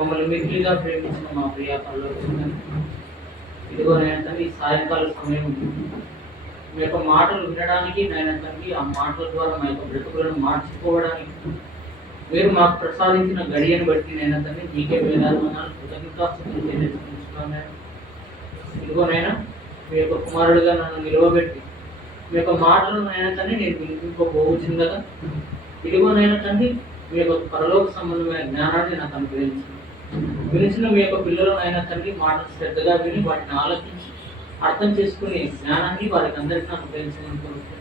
మమ్మల్ని మిగిలిగా ప్రేమించిన మా ప్రియ పరలోకం, ఇదిగో నాయన తండ్రి ఈ సాయంకాల సమయం మీ యొక్క మాటలు వినడానికి, నాయన తండ్రి ఆ మాటల ద్వారా మా యొక్క బ్రతుకులను మార్చుకోవడానికి మీరు మాకు ప్రసాదించిన గడియను బట్టి నాయన తండ్రి మీకే వేలాది వందనాలు కృతజ్ఞతాస్తుతులు తెలియజేసుకుంటున్నాను. ఇదిగో నాయన మీ యొక్క కుమారుడిగా నన్ను నిలవబెట్టి మీ యొక్క మాటలను నాయన తండ్రి నేను వినిపింపబోచుండగా, ఇదిగో నాయన తండ్రి మీ యొక్క పరలోక సంబంధమైన జ్ఞానాన్ని నాకు అనుగ్రహించింది. వినిచిన మీ యొక్క పిల్లలు నాయన తండ్రి మాటలు శ్రద్ధగా విని వాటిని ఆలోచించి అర్థం చేసుకునే జ్ఞానాన్ని వారికి అందరికీ అనుగ్రహించమనుకుంటున్నాను.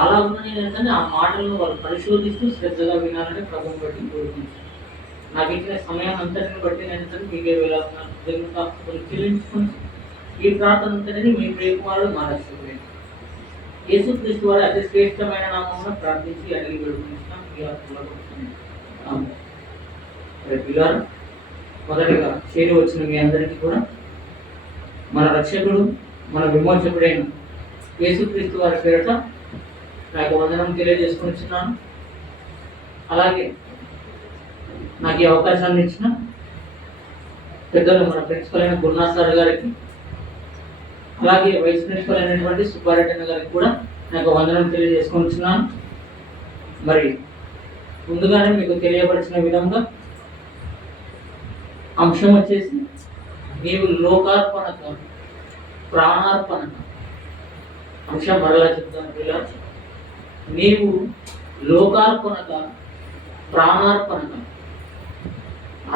అలా ఉన్న ఏంటంటే ఆ మాటలను వాళ్ళు పరిశోధిస్తూ శ్రద్ధగా వినాలని ప్రభుత్వం బట్టి కోరుకుంటున్నాను. నాకు ఇచ్చిన సమయాన్ని అంతటిని బట్టి నేను మీకే వేలాడుతున్నాను. చెల్లించుకుని ఈ ప్రార్థన అంతటిని మీ ప్రియకుమారుడు మా రక్షకుడు యేసుక్రీస్తు వారి అతి శ్రేష్టమైన నామమున ప్రార్థించి అడిగి వేడుకుంటున్నాం. పిల్లలు మొదటిగా చేరి వచ్చిన మీ అందరికీ కూడా మన రక్షకుడు మన విమోచకుడైన యేసుక్రీస్తు వారి పేరిట నాకు వందనం తెలియజేసుకుంటున్నాను. అలాగే నాకు ఈ అవకాశాన్ని ఇచ్చిన పెద్దలు మన ప్రిన్సిపల్ అయిన గురునాథ్ సార్ గారికి, అలాగే వైస్ ప్రిన్సిపల్ అయినటువంటి సుబ్బారెడ్డి గారికి కూడా నాకు వందనం తెలియజేసుకుంటున్నాను. మరి ముందుగానే మీకు తెలియపరిచిన విధంగా అంశం వచ్చేసి నీవు లోకార్పణ ప్రాణార్పణ. అంశం మరలా చెప్తాను పిల్లలు, నీవు లోకార్పణ ప్రాణార్పణ.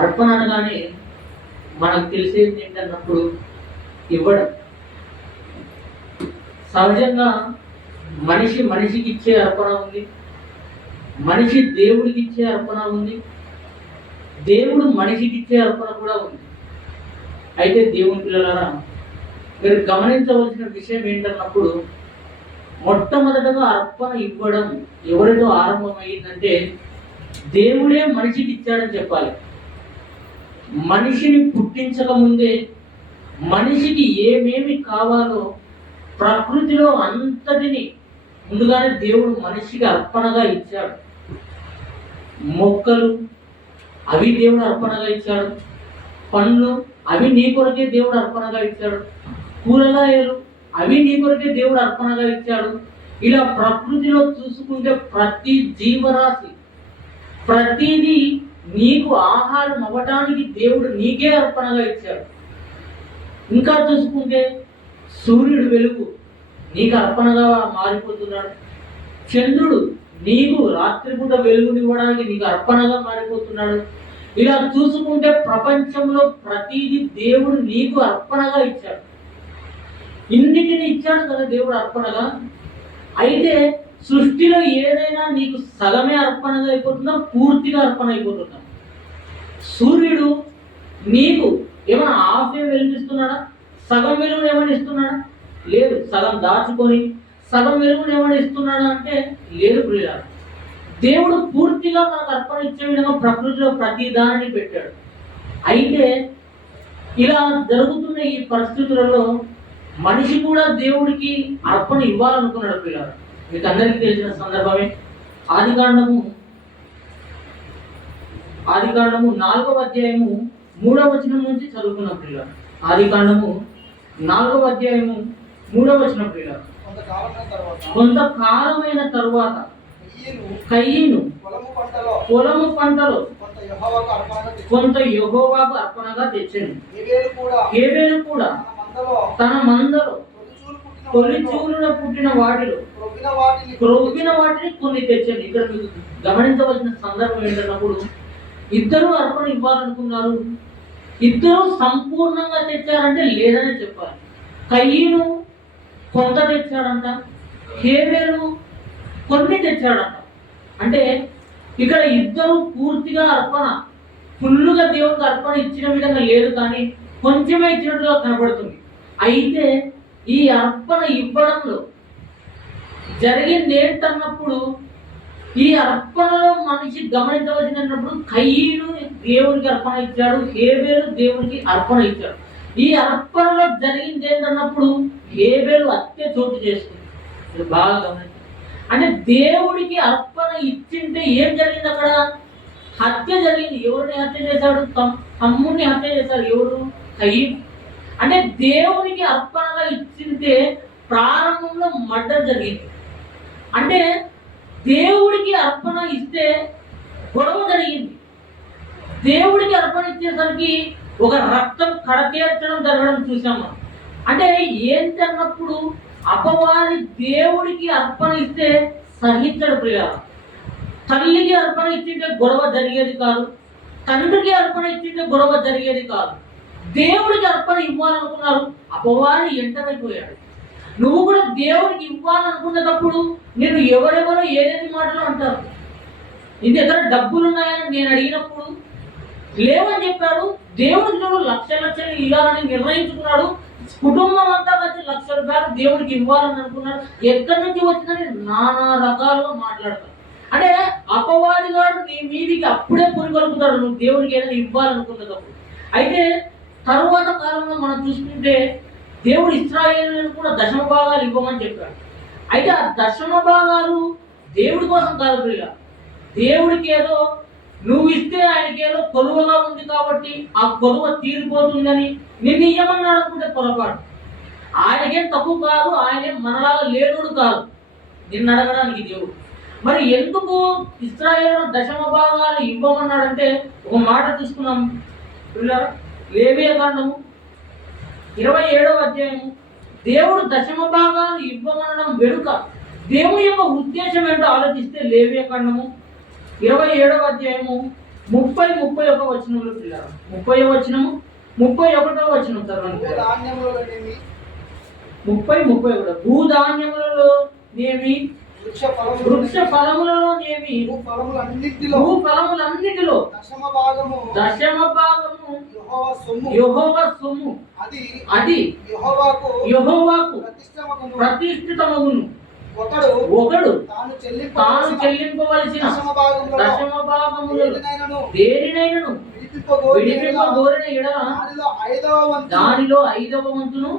అర్పణ అనగానే మనకు తెలిసేది ఏంటన్నప్పుడు ఇవ్వడం. సహజంగా మనిషికి ఇచ్చే అర్పణ ఉంది, మనిషి దేవుడికి ఇచ్చే అర్పణ ఉంది, దేవుడు మనిషికి ఇచ్చే అర్పణ కూడా ఉంది. అయితే దేవుని పిల్లలారా, మీరు గమనించవలసిన విషయం ఏంటన్నప్పుడు మొట్టమొదటగా అర్పణ ఇవ్వడం ఎవరితో ఆరంభమైందంటే దేవుడే మనిషికి ఇచ్చాడని చెప్పాలి. మనిషిని పుట్టించక ముందే మనిషికి ఏమేమి కావాలో ప్రకృతిలో అంతటిని ముందుగానే దేవుడు మనిషికి అర్పణగా ఇచ్చాడు. మొక్కలు అవి దేవుడు అర్పణగా ఇచ్చాడు, పండ్లు అవి నీ కొరకే దేవుడు అర్పణగా ఇచ్చాడు, కూరగాయలు అవి నీ కొరకే దేవుడు అర్పణగా ఇచ్చాడు. ఇలా ప్రకృతిలో చూసుకుంటే ప్రతి జీవరాశి ప్రతిదీ నీకు ఆహారం అవ్వటానికి దేవుడు నీకే అర్పణగా ఇచ్చాడు. ఇంకా చూసుకుంటే సూర్యుడు వెలుగు నీకు అర్పణగా మారిపోతున్నాడు, చంద్రుడు నీకు రాత్రిపూట వెలుగునివ్వడానికి నీకు అర్పణగా మారిపోతున్నాడు. ఇలా చూసుకుంటే ప్రపంచంలో ప్రతిదీ దేవుడు నీకు అర్పణగా ఇచ్చాడు. ఇన్నిటిని ఇచ్చాడు కదా దేవుడు అర్పణగా. అయితే సృష్టిలో ఏదైనా నీకు సగమే అర్పణగా అయిపోతుందా, పూర్తిగా అర్పణ అయిపోతుందా? సూర్యుడు నీకు ఏమైనా హాఫే వెలిగిస్తున్నాడా, సగం వెలుగును ఏమైనా ఇస్తున్నాడా? లేదు. సగం దాచుకొని సగం వెలుగును ఏమైనా ఇస్తున్నాడా అంటే లేదు. ప్రియులారా, దేవుడు పూర్తిగా మనకు అర్పణ ఇచ్చే విధంగా ప్రకృతిలో ప్రతి దానిని పెట్టాడు. అయితే ఇలా జరుగుతున్న ఈ పరిస్థితులలో మనిషి కూడా దేవుడికి అర్పణ ఇవ్వాలనుకున్నాడు. పిల్లలు, మీకు అందరికీ తెలిసిన సందర్భమే. ఆదికాండము 4వ అధ్యాయము 3వ వచనం నుంచి చదువుకున్నాం పిల్లలు. ఆదికాండము 4వ అధ్యాయము 3వ వచనం పిల్లలు. కొంతకాలమైన తరువాత కయీను పొలము పంటలో కొంత యెహోవాకు అర్పణగా తెచ్చాను. హేబేలు కూడా తన మందలో తొలిచూలున పుట్టిన వాటిలో క్రొవ్విన వాటిని కొన్ని తెచ్చాను. ఇక్కడ మీకు గమనించవలసిన సందర్భం ఏంటన్నప్పుడు ఇద్దరు అర్పణ ఇవ్వాలనుకున్నారు, ఇద్దరు సంపూర్ణంగా తెచ్చారంటే లేదని చెప్పాలి. కయీను కొంత తెచ్చాడంట, హేబేలు కొన్ని తెచ్చాడంట. అంటే ఇక్కడ ఇద్దరు పూర్తిగా అర్పణ ఫుల్లుగా దేవునికి అర్పణ ఇచ్చిన విధంగా లేదు, కానీ కొంచెమే ఇచ్చినట్టుగా కనబడుతుంది. అయితే ఈ అర్పణ ఇవ్వడంలో జరిగింది ఏంటన్నప్పుడు ఈ అర్పణలో మనిషి గమనించవలసినప్పుడు కయీను దేవునికి అర్పణ ఇచ్చాడు, హేబేలు దేవునికి అర్పణ ఇచ్చాడు. ఈ అర్పణలో జరిగింది ఏంటన్నప్పుడు హేబేలు హత్య చోటు చేసుకుంది. బాగా గమనించారు. అంటే దేవుడికి అర్పణ ఇచ్చింటే ఏం జరిగింది అక్కడ? హత్య జరిగింది. ఎవరిని హత్య చేశాడు? తమ్ముడిని హత్య చేశాడు. ఎవరు? కయీన్. అంటే దేవునికి అర్పణగా ఇచ్చింటే ప్రారంభంలో మర్డర్ జరిగింది. అంటే దేవుడికి అర్పణ ఇస్తే గొడవ జరిగింది. దేవుడికి అర్పణ ఇచ్చేసరికి ఒక రక్తం కడతీర్చడం జరగడం చూసాం మనం. అంటే ఏంటి అన్నప్పుడు అపవాది దేవుడికి అర్పణ ఇస్తే సహించడు ప్రియ. తల్లికి అర్పణ ఇచ్చింటే గొడవ జరిగేది కాదు, తండ్రికి అర్పణ ఇచ్చింటే గొడవ జరిగేది కాదు. దేవుడికి అర్పణ ఇవ్వాలనుకున్నారు, అపవాది ఎంటరైపోయాడు. నువ్వు కూడా దేవుడికి ఇవ్వాలనుకునేటప్పుడు నేను ఎవరెవరో ఏదేది మాటలు అంటారు. నీ దగ్గర డబ్బులు ఉన్నాయని నేను అడిగినప్పుడు లేవని చెప్పాడు. దేవుడికి నువ్వు లక్షలు ఇవ్వాలని నిర్ణయించుకున్నాడు. కుటుంబం అంతా కలిసి ₹1,00,000 దేవుడికి ఇవ్వాలని అనుకున్నాడు. ఎక్కడి నుంచి వచ్చిందని నానా రకాలుగా మాట్లాడతాడు. అంటే అపవాది గారు నీ మీదికి అప్పుడే పురిగొలుపుతాడు నువ్వు దేవుడికి ఏదైనా ఇవ్వాలనుకున్నప్పుడు. అయితే తరువాత కాలంలో మనం చూసుకుంటే దేవుడు ఇశ్రాయేలులను కూడా దశమ భాగాలు ఇవ్వమని చెప్పాడు. అయితే ఆ దశమ భాగాలు దేవుడి కోసం కాదు ప్రియ. దేవుడికి ఏదో నువ్వు ఇస్తే ఆయనకి ఏదో కొలువగా ఉంది కాబట్టి ఆ కొలువ తీరిపోతుందని నిన్ను ఇయ్యమన్నాడు అనుకుంటే పొరపాటు. ఆయనకేం తక్కువ కాదు, ఆయనేం మనలాగా లేనుడు కాదు నిన్ను అడగడానికి దేవుడు. మరి ఎందుకు ఇశ్రాయేలు దశమ భాగాలు ఇవ్వమన్నాడంటే ఒక మాట తీసుకున్నాం పిల్లలు. లేవియకాండము 27వ అధ్యాయము. దేవుడు దశమ భాగాలు ఇవ్వమనడం వెనుక దేవుని యొక్క ఉద్దేశం ఏంటో ఆలోచిస్తే లేవియకాండము 27వ అధ్యాయము 30-31 వచనంలో పిల్లలు. 30వ వచనము 31వ వచనం చదవండి. 30-31 భూధాన్యములలో నేమి వృక్ష ఫలములలోనేమి భూఫలములన్నిటిలో దశమ భాగము యెహోవా సొమ్ము అది యెహోవాకు ప్రతిష్ఠితమగును. ఒకడు తాను చెల్లింపవలసిన దశమ భాగములో దేనినైనను విడిపింపగోరిన యెడల దానిలో 5వ వంతును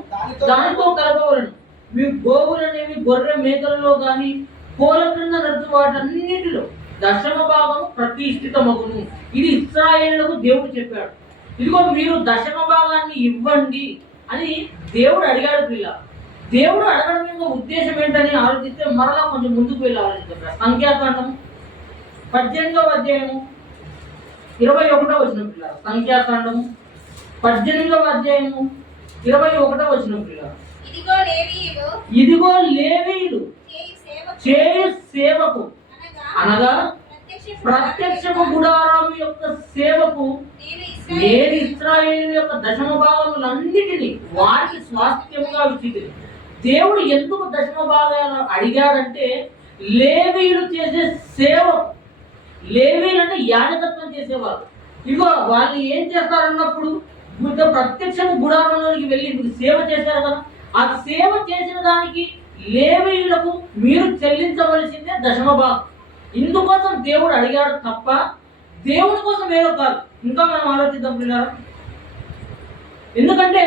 దానితో కలపవలను. మీ గోవులనేవి గొర్రె మేకలలో గాని కోల క్రింద నడుచు వాటన్నిటిలో దశమ భాగము ప్రతిష్ఠితమగును. ఇది ఇశ్రాయేలులకు దేవుడు చెప్పాడు. ఇదిగో మీరు దశమ భాగాన్ని ఇవ్వండి అని దేవుడు అడిగాడు పిల్ల. దేవుడు అడగడం యొక్క ఉద్దేశం ఏంటని ఆలోచిస్తే మరలా కొంచెం ముందుకు వెళ్ళి ఆలోచిస్తారు. సంఖ్యాకాండము 18వ అధ్యాయము 21వ వచనం పిల్ల. సంఖ్యాకాండము 18వ అధ్యాయము 21వ వచనం పిల్ల. ఇదిగో లేవీయులు చేయు సేవకు అనగా ప్రత్యక్షపు గుడారము యొక్క సేవకు నేను ఇశ్రాయేలు యొక్క దశమ భాగములన్నిటినీ వారికి స్వాస్థ్యముగా ఇచ్చితిని. దేవుడు ఎందుకు దశమ భాగాలు అడిగాడంటే లేవీయులు చేసే సేవ. లేవీయులు అంటే యాజకత్వం చేసేవారు. ఇదిగో వాళ్ళు ఏం చేస్తారన్నప్పుడు ప్రత్యక్షపు గుడారంలోనికి వెళ్ళి సేవ చేశారు కదా, ఆ సేవ చేసిన దానికి లేవీయులకు మీరు చెల్లించవలసిందే దశమ భాగం. ఇందుకోసం దేవుడు అడిగాడు తప్ప దేవుని కోసం ఏదో కాదు. ఇంకా మనం ఆలోచిద్దాం పిల్లలు. ఎందుకంటే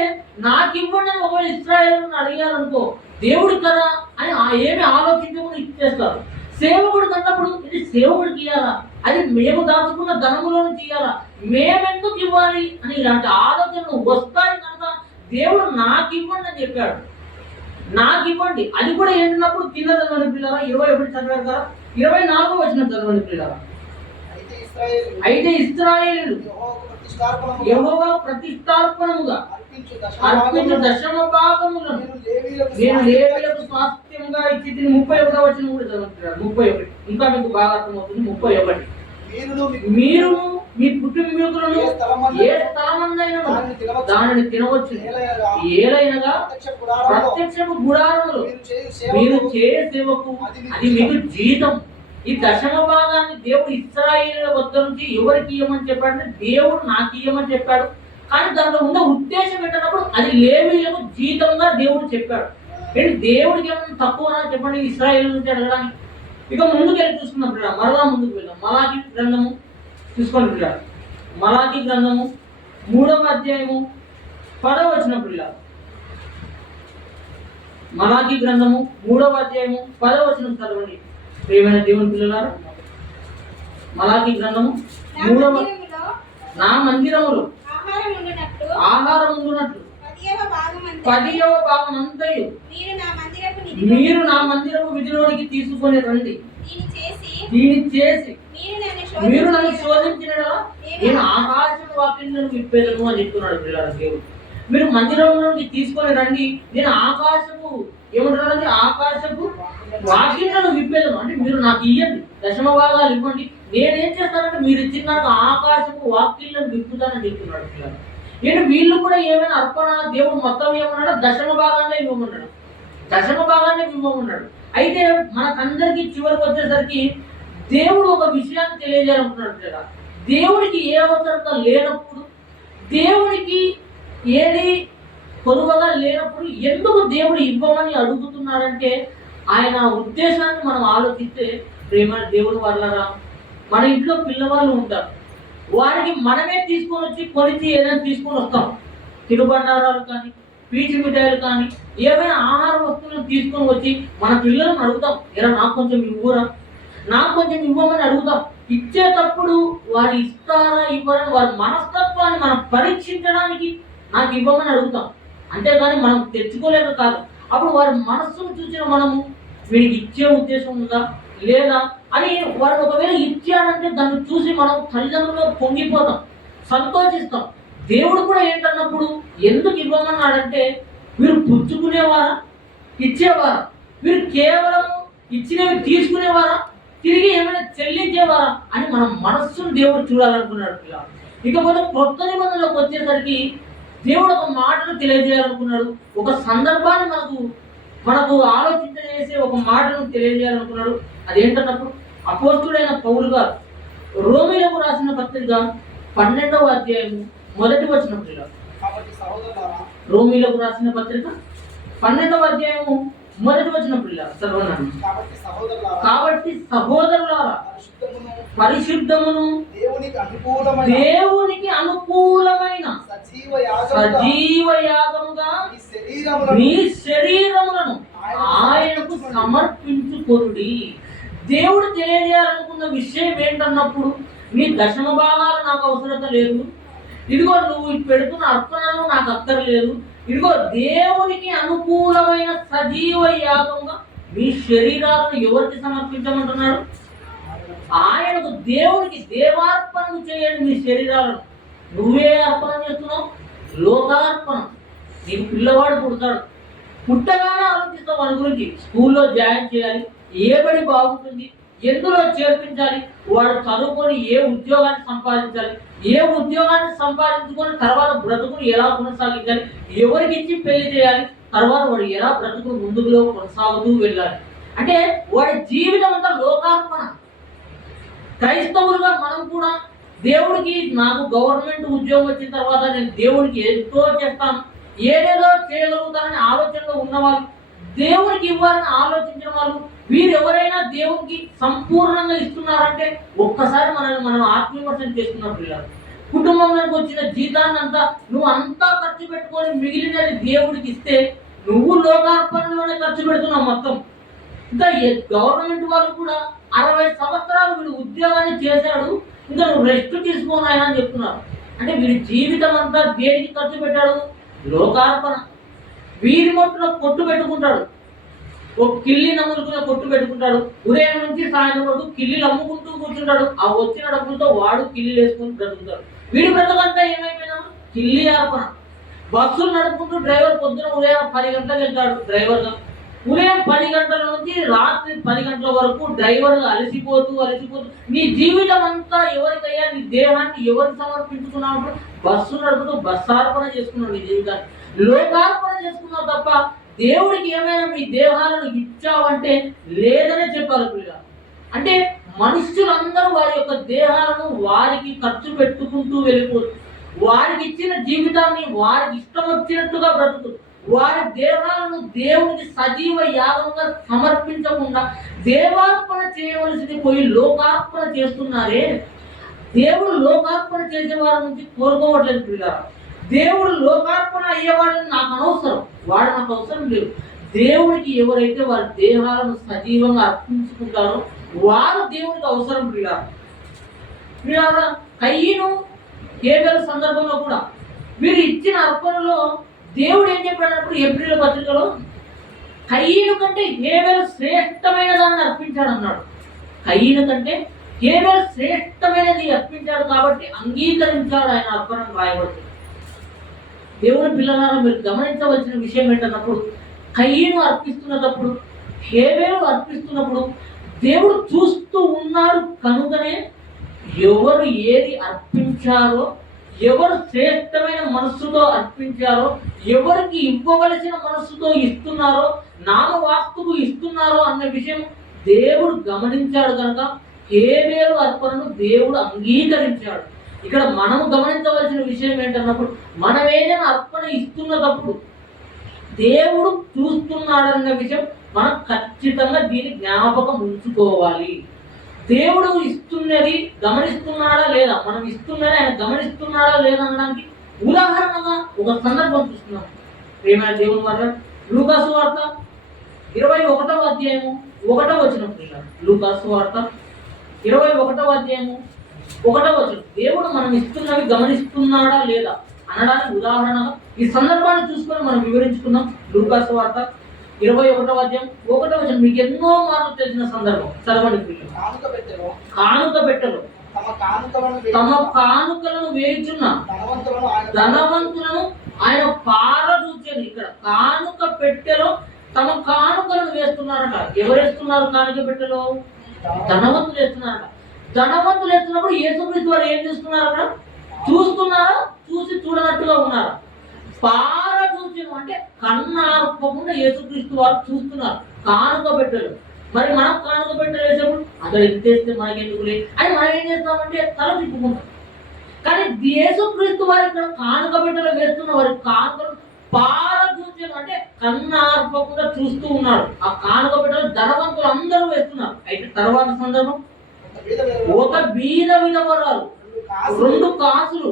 నాకు ఇవ్వండి అని ఒకవేళ ఇశ్రాయేలును అడిగారనుకో దేవుడు కదా అని ఏమి ఆలోచించకుండా ఇచ్చేస్తారు. సేవకుడు కన్నప్పుడు ఇది సేవకుడికి ఇవ్వాలా, అది మేము దాచుకున్న ధనములో నుంచి ఇవ్వాలా, మేమెందుకు ఇవ్వాలి అని ఇలాంటి ఆలోచనలు వస్తాయి కనుక దేవుడు నాకు ఇవ్వండి అని చెప్పాడు. నాకు ఇవ్వండి. అది కూడా ఏంటన్నప్పుడు కింద చదవండి పిల్లల. 21 చదివారు కదా, 24వ వచనం చదవండి పిల్లల. అయితే ఇశ్రాయేలు యెహోవా ప్రతిష్ఠార్పణముగా అర్పించు దశమ భాగములను నేను లేవీయులకు స్వాస్థ్యంగా ఇచ్చి 31వ వచనం కూడా చదువుతున్నారు. 31 ఇంకా మీకు బాగా అర్థమవుతుంది. 31 మీరు మీ కుటుంబీకులను ఏ స్థలమందైనా దానిని తినవచ్చు. ఏలైనగా ప్రత్యక్షపు గుడారములు మీరు చేయ సేవకు అది మీకు జీతం. ఈ దశమ భాగాన్ని దేవుడు ఇశ్రాయేలుల వద్ద నుంచి ఎవరికి ఇవ్వమని చెప్పాడంటే దేవుడు నాకు ఇవ్వమని చెప్పాడు. కానీ దాంట్లో ఉన్న ఉద్దేశం ఏంటన్నప్పుడు అది లేవీయులకు జీతంగా దేవుడు చెప్పాడు. ఏంటి దేవుడికి ఏమన్నా తక్కువ చెప్పండి ఇశ్రాయేలు నుంచి అడగడానికి. ఇక ముందుకు వెళ్ళి చూసుకున్నాం పిల్లలు. మరలా ముందుకు వెళ్దాం. మలాకి గ్రంథము చూసుకోండి పిల్లలు. మలాకి గ్రంథము 3వ అధ్యాయము 10వ వచనం పిల్లలు. మలాకి గ్రంథము 3వ అధ్యాయము 10వ వచనం చదవండి ప్రియమైన దేవుని పిల్లలారా. మలాకి గ్రంథము నా 3వ మందిరములో నా మందిరములో ఆహారం ఉండునట్లు ఆహారం ఉండునట్లు 10వ భాగం అంతయు మీరు నా మందిరపు విధిలోనికి తీసుకొని రండి. దీన్ని చేసి మీరు నన్ను శోధించిన నేను ఆకాశపు వాక్యములను విప్పేదను అని చెప్తున్నాడు పిల్లల దేవుడు. మీరు మందిరంలోకి తీసుకొని రండి, నేను ఆకాశపు ఏమంటున్నారంటే ఆకాశపు వాక్యములను విప్పేదను. అంటే మీరు నాకు ఇవ్వండి, దశమ భాగాలు ఇవ్వండి, నేనేం చేస్తానంటే మీరు ఇచ్చిన నాకు ఆకాశపు వాక్యములను విప్పుతానని చెప్తున్నాడు పిల్లలు. ఏంటి వీళ్ళు కూడా ఏమైనా అర్పణ దేవుడు మొత్తం ఏమన్నాడు, దశమ భాగాన్ని ఇవ్వమన్నాడు, దశమ భాగాన్ని ఇవ్వమన్నాడు. అయితే మనకందరికి చివరికి వచ్చేసరికి దేవుడు ఒక విషయాన్ని తెలియజేయాలనుకున్నాడు కదా. దేవుడికి ఏ అవసరత లేనప్పుడు, దేవుడికి ఏది కొలువగా లేనప్పుడు ఎందుకు దేవుడు ఇవ్వమని అడుగుతున్నాడంటే ఆయన ఉద్దేశాన్ని మనం ఆలోచిస్తే, ప్రేమ దేవుడు వల్లరా మన ఇంట్లో పిల్లవాళ్ళు ఉంటారు, వారికి మనమే తీసుకొని వచ్చి కొలిచి ఏదైనా తీసుకొని వస్తాం. తినుబండారాలు కానీ పీచు మిఠాయిలు కానీ ఏమైనా ఆహార వస్తువులను తీసుకొని వచ్చి మన పిల్లలను అడుగుతాం, ఇలా నాకు కొంచెం ఇవ్వరా, నాకు కొంచెం ఇవ్వమని అడుగుతాం. ఇచ్చేటప్పుడు వారు ఇస్తారా ఇవ్వరని వారి మనస్తత్వాన్ని మనం పరీక్షించడానికి నాకు ఇవ్వమని అడుగుతాం, అంతేగాని మనం తెచ్చుకోలేక కాదు. అప్పుడు వారి మనస్సును చూసిన మనము వీడికి ఇచ్చే ఉద్దేశం ఉందా లేదా అని వాడు ఒకవేళ ఇచ్చాడంటే దాన్ని చూసి మనం తల్లిదండ్రులు పొంగిపోతాం, సంతోషిస్తాం. దేవుడు కూడా ఏంటన్నప్పుడు ఎందుకు ఇవ్వమన్నాడంటే మీరు పుచ్చుకునేవారా ఇచ్చేవారా, మీరు కేవలం ఇచ్చినవి తీసుకునేవారా తిరిగి ఏమైనా చెల్లించేవారా అని మన మనస్సును దేవుడు చూడాలనుకున్నాడు. ఇకపోతే కొత్త నిబంధనలోకి వచ్చేసరికి దేవుడు ఒక మాటను తెలియజేయాలనుకున్నాడు, ఒక సందర్భాన్ని మనకు ఆలోచించజేసే ఒక మాటను తెలియజేయాలనుకున్నాడు. అదేంటన్నప్పుడు అపోస్తుడైన పౌలు గారు రోమీలకు రాసిన పత్రిక 12వ అధ్యాయము 1వ వచనం. రోమీలకు రాసిన పత్రిక 12వ అధ్యాయము 1వ వచనం చదవనండి. కాబట్టి సహోదరులారా పరిశుద్ధమును దేవునికి అనుకూలమైన సజీవ యాగముగా మీ శరీరములను ఆయనకు సమర్పించుకొనుడి. దేవుడు తెలియజేయాలనుకున్న విషయం ఏంటన్నప్పుడు నీ దశమ భాగాలు నాకు అవసరత లేదు, ఇదిగో నువ్వు పెడుతున్న అర్పణలు నాకు అక్కర్లేదు, ఇదిగో దేవునికి అనుకూలమైన సజీవ యాగంగా మీ శరీరాలను ఎవరికి సమర్పించమంటున్నాడు? ఆయనకు దేవునికి దేవార్పణ చేయండి మీ శరీరాలను. నువ్వే అర్పణ చేస్తున్నావు, లోకార్పణ. నీకు పిల్లవాడు పుడతాడు, పుట్టగానే ఆలోచిస్తావు మన గురించి, స్కూల్లో జాయిన్ చేయాలి, ఏ బడి బాగుంటుంది, ఎందులో చేర్పించాలి, వాడు చదువుకొని ఏ ఉద్యోగాన్ని సంపాదించాలి, ఏ ఉద్యోగాన్ని సంపాదించుకొని తర్వాత బ్రతుకును ఎలా కొనసాగించాలి, ఎవరికి ఇచ్చి పెళ్లి చేయాలి, తర్వాత వాడు ఎలా బ్రతుకును ముందులో కొనసాగుతూ వెళ్ళాలి. అంటే వాడి జీవితం అంతా లోకార్పణ. క్రైస్తవులుగా మనం కూడా దేవుడికి నాకు గవర్నమెంట్ ఉద్యోగం వచ్చిన తర్వాత నేను దేవుడికి ఎంతో చేస్తాను, ఏదేదో చేయగలుగుతానని ఆలోచనలో ఉన్నవాళ్ళు, దేవుడికి ఇవ్వాలని ఆలోచించిన వాళ్ళు, వీరు ఎవరైనా దేవునికి సంపూర్ణంగా ఇస్తున్నారంటే ఒక్కసారి మనం ఆత్మవిమర్శనం చేసుకున్న పిల్లలు. కుటుంబంలోకి వచ్చిన జీతాన్ని అంతా నువ్వు అంతా ఖర్చు పెట్టుకొని మిగిలినది దేవుడికి ఇస్తే నువ్వు లోకార్పణలోనే ఖర్చు పెడుతున్నావు మొత్తం. ఇంకా గవర్నమెంట్ వాళ్ళు కూడా 60 సంవత్సరాలు వీడు ఉద్యోగాన్ని చేశాడు, ఇంకా నువ్వు రెస్ట్ తీసుకోను ఆయన అని చెప్తున్నారు. అంటే వీడి జీవితం అంతా దేనికి ఖర్చు పెట్టాడు? లోకార్పణ. వీరి మొట్టులో కొట్టు పెట్టుకుంటాడు, ఒక కిల్లి నమ్ముకునే కొట్టు పెట్టుకుంటాడు, ఉదయం నుంచి సాయంత్రం వరకు కిల్లీలు అమ్ముకుంటూ కూర్చుంటాడు. ఆ వచ్చిన డబ్బులతో వాడు కిల్లీలు వేసుకుని బ్రతుకుతాడు. వీడి బ్రతుకంతా ఏమైపోయినా కిల్లి అర్పణ. బస్సులు నడుపుకుంటూ డ్రైవర్ పొద్దున ఉదయం 10 గంటలకు వెళ్తాడు డ్రైవర్గా, ఉదయం 10 గంటల నుంచి రాత్రి 10 గంటల వరకు డ్రైవర్గా అలసిపోతూ నీ జీవితం అంతా ఎవరికయ్యా, నీ దేహాన్ని ఎవరికి సమర్పించుకున్నావు? బస్సు నడుపుతూ బస్సార్పణ చేసుకున్నావు, నీ జీవితాన్ని లోకార్పణ చేసుకున్నావు తప్ప దేవుడికి ఏమైనా మీ దేహాలను ఇచ్చావంటే లేదనే చెప్పాలి పిల్ల. అంటే మనుషులందరూ వారి యొక్క దేహాలను వారికి ఖర్చు పెట్టుకుంటూ వెళ్ళిపోతుంది, వారికి ఇచ్చిన జీవితాన్ని వారికి ఇష్టం వచ్చినట్టుగా బ్రతుకుతుంది. వారి దేహాలను దేవునికి సజీవ యాగంగా సమర్పించకుండా దేవార్పణ చేయవలసింది పోయి లోకార్పణ చేస్తున్నారే. దేవుడు లోకార్పణ చేసే వారి నుంచి కోరుకోవట్లేదు పిల్లలు. దేవుడు లోకార్పణ అయ్యేవాడిని నాకు అనవసరం, వాడు నాకు అవసరం లేదు. దేవుడికి ఎవరైతే వారి దేహాలను సజీవంగా అర్పించుకుంటారో వారు దేవుడికి అవసరం పిల్లలు. వీళ్ళ కయ్యను హేబెలు సందర్భంలో కూడా వీరు ఇచ్చిన అర్పణలో దేవుడు ఏం చెప్పాడన్నప్పుడు ఏప్రిల్ పత్రికలో కయ్యను కంటే హేబెలు శ్రేష్టమైన దాన్ని అర్పించాడు అన్నాడు. కయ్యను కంటే హేబెలు శ్రేష్టమైనది అర్పించాడు కాబట్టి అంగీకరించాడు ఆయన అర్పణ రాయబడుతుంది. దేవుని పిల్లలారా, మీరు గమనించవలసిన విషయం ఏంటన్నప్పుడు కయ్యను అర్పిస్తున్నప్పుడు హేబెలు అర్పిస్తున్నప్పుడు దేవుడు చూస్తూ ఉన్నాడు కనుకనే ఎవరు ఏది అర్పించారో, ఎవరు శ్రేష్టమైన మనస్సుతో అర్పించారో, ఎవరికి ఇవ్వవలసిన మనస్సుతో ఇస్తున్నారో, నామవాస్తుకు ఇస్తున్నారో అన్న విషయం దేవుడు గమనించాడు కనుక హేబెలు అర్పణను దేవుడు అంగీకరించాడు. ఇక్కడ మనము గమనించవలసిన విషయం ఏంటన్నప్పుడు మనం ఏదైనా అర్పణ ఇస్తున్నప్పుడు దేవుడు చూస్తున్నాడన్న విషయం మనం ఖచ్చితంగా దీన్ని జ్ఞాపకం ఉంచుకోవాలి. దేవుడు ఇస్తున్నది గమనిస్తున్నాడా లేదా, మనం ఇస్తున్నది ఆయన గమనిస్తున్నాడా లేదా అనడానికి ఉదాహరణగా ఒక సందర్భం చూస్తున్నాం. ప్రియమైన దేవుని వారు, లూకాసు వార్త 21వ అధ్యాయము 1వ వచనం. లూకాసు వార్త 21వ అధ్యాయము 1వ వచనం. దేవుడు మనం ఇస్తున్నవి గమనిస్తున్నాడా లేదా అనడానికి ఉదాహరణగా ఈ సందర్భాన్ని చూసుకొని మనం వివరించుకున్నాం. లూకాసు వార్త 21వ అధ్యాయం 1వ వచనం. మీకు ఎన్నో మార్లు తెలిసిన సందర్భం. చదవండి పిల్లలు. కానుక పెట్టెలో తమ కానుకలను వేయుచున్న ధనవంతులను ఆయన పారదూచని. ఇక్కడ కానుక పెట్టెలో తమ కానుకలను వేస్తున్నారట. ఎవరు వేస్తున్నారు కానుక పెట్టెలో? ధనవంతులు వేస్తున్నారట. ధనవంతులు వేస్తున్నప్పుడు యేసుక్రీస్తు వారు ఏం చేస్తున్నారు? అక్కడ చూస్తున్నారా? చూసి చూడనట్టుగా ఉన్నారా? పారదూచను అంటే కన్నార్పకుండా యేసుక్రీస్తు వారు చూస్తున్నారు కానుక పెట్టెలు. మరి మనం కానుక పెట్టెలు వేసేప్పుడు అక్కడ ఎత్తేస్తే మనకెందుకులే అని మనం ఏం చేస్తామంటే తల తిప్పుకుంటాం. కానీ యేసుక్రీస్తు వారు ఇక్కడ కానుక పెట్టెలు వేస్తున్న వారి కానుకలు పారదూచను అంటే కన్నార్పకుండా చూస్తూ ఉన్నాడు. ఆ కానుక పెట్టెలు ధనవంతులు అందరూ వేస్తున్నారు. అయితే తర్వాత సందర్భం, ఒక బీద విధవరాలు 2 కాసులు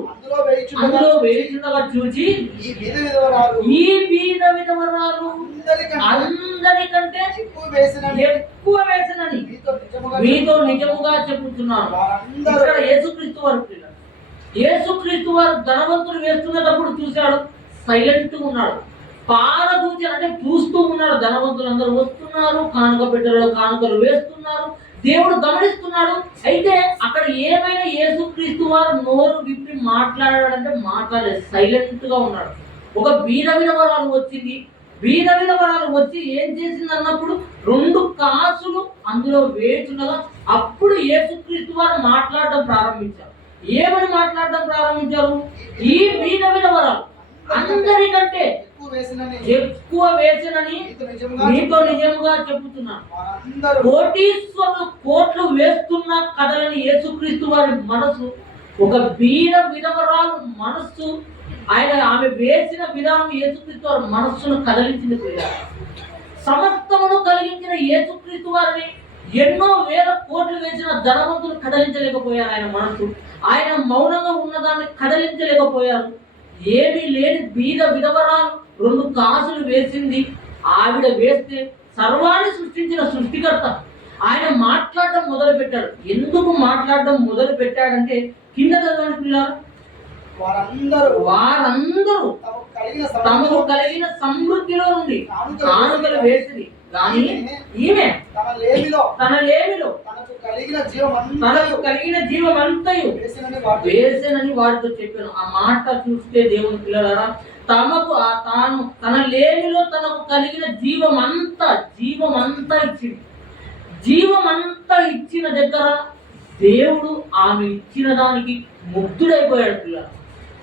అందులో వేయుచుండగా చూచి ఈ బీద విధవరాలు అందరికంటే ఎక్కువ వేసినని మీతో నిజముగా చెప్పుతున్నాను. ఇక్కడ యేసుక్రీస్తు వారు యేసుక్రీస్తు వారు ధనవంతులు వేస్తున్నప్పుడు చూశాడు, సైలెంట్ ఉన్నాడు. పారదూచి అంటే చూస్తూ ఉన్నాడు. ధనవంతులు అందరూ వస్తున్నారు, కానుక పెట్టెలలో కానుకలు వేస్తున్నారు, దేవుడు గమనిస్తున్నాడు. అయితే అక్కడ ఏమైనా యేసుక్రీస్తు వారు నోరు విప్పి మాట్లాడాడంటే మాట్లాడలేదు, సైలెంట్ గా ఉన్నాడు. ఒక బీద విధవరాలు వచ్చింది. బీద విధవరాలు వచ్చి ఏం చేసింది అన్నప్పుడు 2 కాసులు అందులో వేచుండగా అప్పుడు యేసుక్రీస్తు వారు మాట్లాడడం ప్రారంభించారు. ఏమని మాట్లాడడం ప్రారంభించారు? ఈ బీద విధవరాలు అందరికంటే ఎక్కువ వేసినని మీతో నిజముగా చెబుతున్నాను. కోటీశ్వరులు కోట్లు వేస్తున్న కదలని యేసుక్రీస్తు వారి మనసు, ఒక బీద విధవరాలు మనస్సు, ఆమె వేసిన విధానం యేసుక్రీస్తు వారి మనస్సును కదిలించింది. సమస్తమును కలిగించిన యేసుక్రీస్తు వారిని ఎన్నో వేల కోట్లు వేసిన ధనవంతులు కదిలించలేకపోయారు. ఆయన మనస్సు, ఆయన మౌనంగా ఉన్నదాన్ని కదిలించలేకపోయారు. ఏమీ లేని బీద విధవరాలు 2 కాసులు వేసింది. ఆవిడ వేస్తే సర్వాన్ని సృష్టించిన సృష్టికర్త ఆయన మాట్లాడడం మొదలు పెట్టాడు. ఎందుకు మాట్లాడడం మొదలు పెట్టాడంటే కింద పిల్లలు వారందరూ తమకు కలిగిన సమృద్ధిలో నుండి కానుకలు వేసింది. కానీ ఈమె తన లేమిలో తనకు కలిగిన జీవమంతయు వేసేనని వారితో చెప్పాను. ఆ మాట చూస్తే దేవుని పిల్లలారా, తాను తన లేమిలో తనకు కలిగిన జీవమంతా ఇచ్చింది. జీవమంతా ఇచ్చిన దగ్గర దేవుడు ఆమె ఇచ్చిన దానికి ముగ్ధుడైపోయాడు. పిల్లలు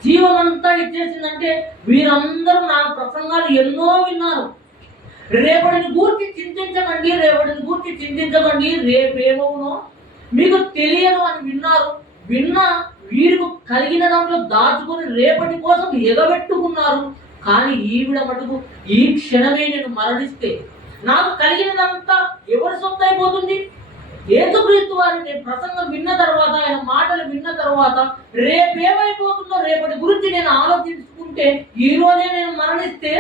జీవమంతా ఇచ్చేసిందంటే వీరందరూ నా ప్రసంగాలు ఎన్నో విన్నారు. రేపటిని గూర్చి చింతించకండి, రేపేమవునో మీకు తెలియదు అని విన్నారు. వీరికి కలిగిన దాంట్లో దాచుకొని రేపటి కోసం ఎగబెట్టుకున్నారు. కానీ ఈవిడ మటుకు ఈ క్షణమే నేను మరణిస్తే నాకు కలిగినదంతా ఎవరి సొంత అయిపోతుంది? యేసుక్రీస్తు వారి నేను ప్రసంగం విన్న తర్వాత, ఆయన మాటలు విన్న తర్వాత రేపేమైపోతుందో రేపటి గురించి నేను ఆలోచించుకుంటే ఈ రోజే నేను మరణిస్తే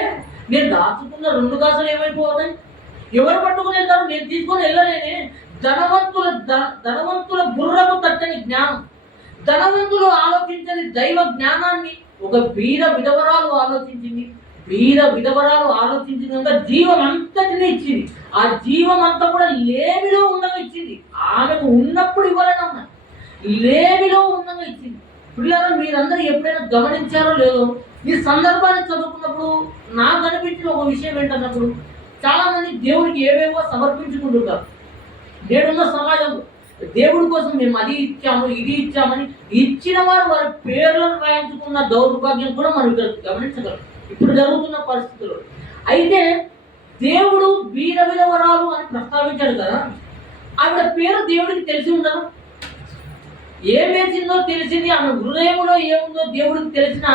నేను దాచుకున్న 2 కాసులు ఏమైపోతాయి? ఎవరు పట్టుకుని వెళ్తారు? నేను తీసుకొని వెళ్ళలేనే. ధనవంతుల బుర్రకు తట్టని జ్ఞానం, ధనవంతులు ఆలోచించని దైవ జ్ఞానాన్ని ఒక బీద విధవరాలు ఆలోచించింది. బీద విధవరాలు ఆలోచించిన జీవం అంతటిని ఇచ్చింది. ఆ జీవం అంతా కూడా లేమిలో ఉండగా ఇచ్చింది. ఆమెకు ఉన్నప్పుడు ఇవ్వలేదమ్మా, లేమిలో ఉండగా ఇచ్చింది. పిల్లలు మీరందరూ ఎప్పుడైనా గమనించారో లేదో, ఈ సందర్భాన్ని చదువుకున్నప్పుడు నాకు అనిపించిన ఒక విషయం ఏంటన్నప్పుడు, చాలా మంది దేవుడికి ఏవేవో సమర్పించుకుంటుంటారు. నేడున్న సమాజంలో దేవుడి కోసం మేము అది ఇచ్చాము ఇది ఇచ్చామని ఇచ్చిన వారి పేర్లను రాయించుకున్న దౌర్భాగ్యం కూడా మనం ఇక్కడ గమనించగలం ఇప్పుడు జరుగుతున్న పరిస్థితుల్లో. అయితే దేవుడు బీద విధవరాలు అని ప్రస్తావించాడు కదా, ఆవిడ పేరు దేవుడికి తెలిసి ఉండదు. ఏం వేసిందో తెలిసింది, ఆమె హృదయంలో ఏముందో దేవుడికి తెలిసిన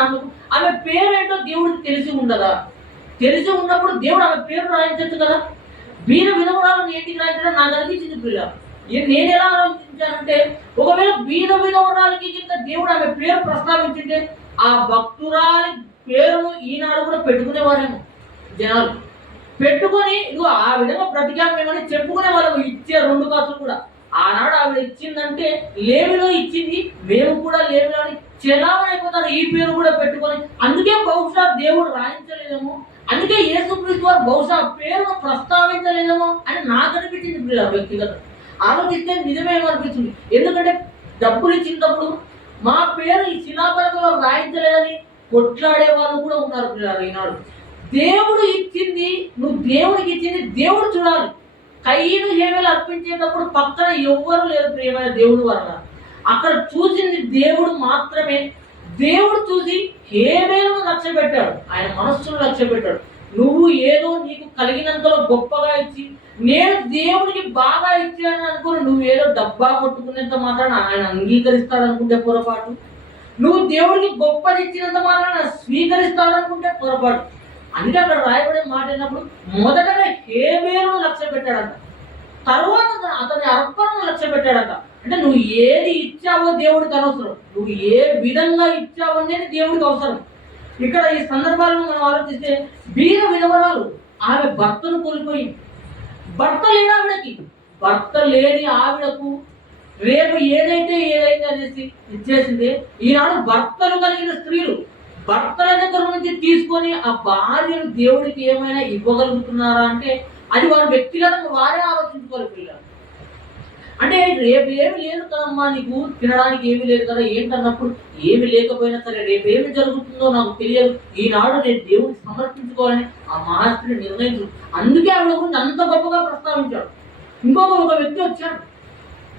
ఆమె పేరేంటో దేవుడికి తెలిసి ఉండదా? తెలిసి ఉన్నప్పుడు దేవుడు ఆమె పేరు రాయించచ్చు కదా. బీద విధవరాలను ఏంటికి రాయించడం నాకు అనిపించింది పిల్ల. నేను ఎలా ఆలోచించానంటే, ఒకవేళ బీద విధవరాలకి కింద దేవుడు ఆమె పేరు ప్రస్తావించింటే ఆ భక్తురాలి పేరును ఈనాడు కూడా పెట్టుకునేవారేమో జనాలు. పెట్టుకొని ఇదిగో ఆ విధంగా బ్రతికామేమని చెప్పుకునే వాళ్ళము. ఇచ్చే 2 కాసులు కూడా ఆనాడు ఆవిడ ఇచ్చిందంటే లేమిలో ఇచ్చింది, మేము కూడా లేమిలో అని చెలామణైపోతారు ఈ పేరు కూడా పెట్టుకొని. అందుకే బహుశా దేవుడు రాయించలేదేమో, అందుకే యేసుక్రీస్తు వారు బహుశా పేరును ప్రస్తావించలేదేమో అని నాకు అనిపించింది. వ్యక్తిగత ఆలోచిస్తే నిజమేమనిపించింది. ఎందుకంటే డబ్బులు ఇచ్చినప్పుడు మా పేరు ఈ శిలాఫలకంలో రాయించలేదని కొట్లాడే వాళ్ళు కూడా ఉన్నారు పిల్లలు ఈనాడు. దేవుడు ఇచ్చింది, నువ్వు దేవుడికి ఇచ్చింది దేవుడు చూడాలి. కయ్యను హేబెలు అర్పించేటప్పుడు పక్కన ఎవ్వరు లేరు ప్రియమైన దేవుడు వల్ల. అక్కడ చూసింది దేవుడు మాత్రమే. దేవుడు చూసి హేబెలును లక్ష్య పెట్టాడు, ఆయన మనస్సును లక్ష్య పెట్టాడు. నువ్వు ఏదో నీకు కలిగినంతలో గొప్పగా ఇచ్చి, నేను దేవుడికి బాగా ఇచ్చాను అనుకుని నువ్వు ఏదో డబ్బా కొట్టుకునేంత మాత్రాన ఆయన అంగీకరిస్తాడనుకుంటే పొరపాటు. నువ్వు దేవుడికి గొప్పది ఇచ్చినంత మాత్రాన స్వీకరిస్తాడనుకుంటే పొరపాటు. అందుకే అక్కడ రాయబడే మాట అయినప్పుడు మొదటగా హేబెలును లక్ష్య పెట్టాడంట, తర్వాత అతని అర్పణను లక్ష్య పెట్టాడట. అంటే నువ్వు ఏది ఇచ్చావో దేవుడికి అనవసరం, నువ్వు ఏ విధంగా ఇచ్చావు అనేది దేవుడికి అవసరం. ఇక్కడ ఈ సందర్భాలను మనం ఆలోచిస్తే, బీద విధవరాలు ఆమె భర్తను కోల్పోయింది. భర్త లేని ఆవిడకి, భర్త లేని ఆవిడకు రేపు ఏదైతే అనేసి ఇచ్చేసింది. ఈనాడు భర్తలు కలిగిన స్త్రీలు భర్తల దగ్గర నుంచి తీసుకొని ఆ భార్యను దేవుడికి ఏమైనా ఇవ్వగలుగుతున్నారా అంటే అది వారి వ్యక్తిగతంగా వారే ఆలోచించుకోవాలి పిల్లలు. అంటే రేపు ఏమి లేదు కదమ్మా, నీకు తినడానికి ఏమీ లేదు కదా ఏంటన్నప్పుడు, ఏమి లేకపోయినా సరే రేపు ఏమి జరుగుతుందో నాకు తెలియదు, ఈనాడు నేను దేవుడికి సమర్పించుకోవాలని ఆ మహాస్త్రి నిర్ణయించు. అందుకే ఆవిడ గురించి అంత గొప్పగా ప్రస్తావించాడు. ఒక వ్యక్తి వచ్చాడు,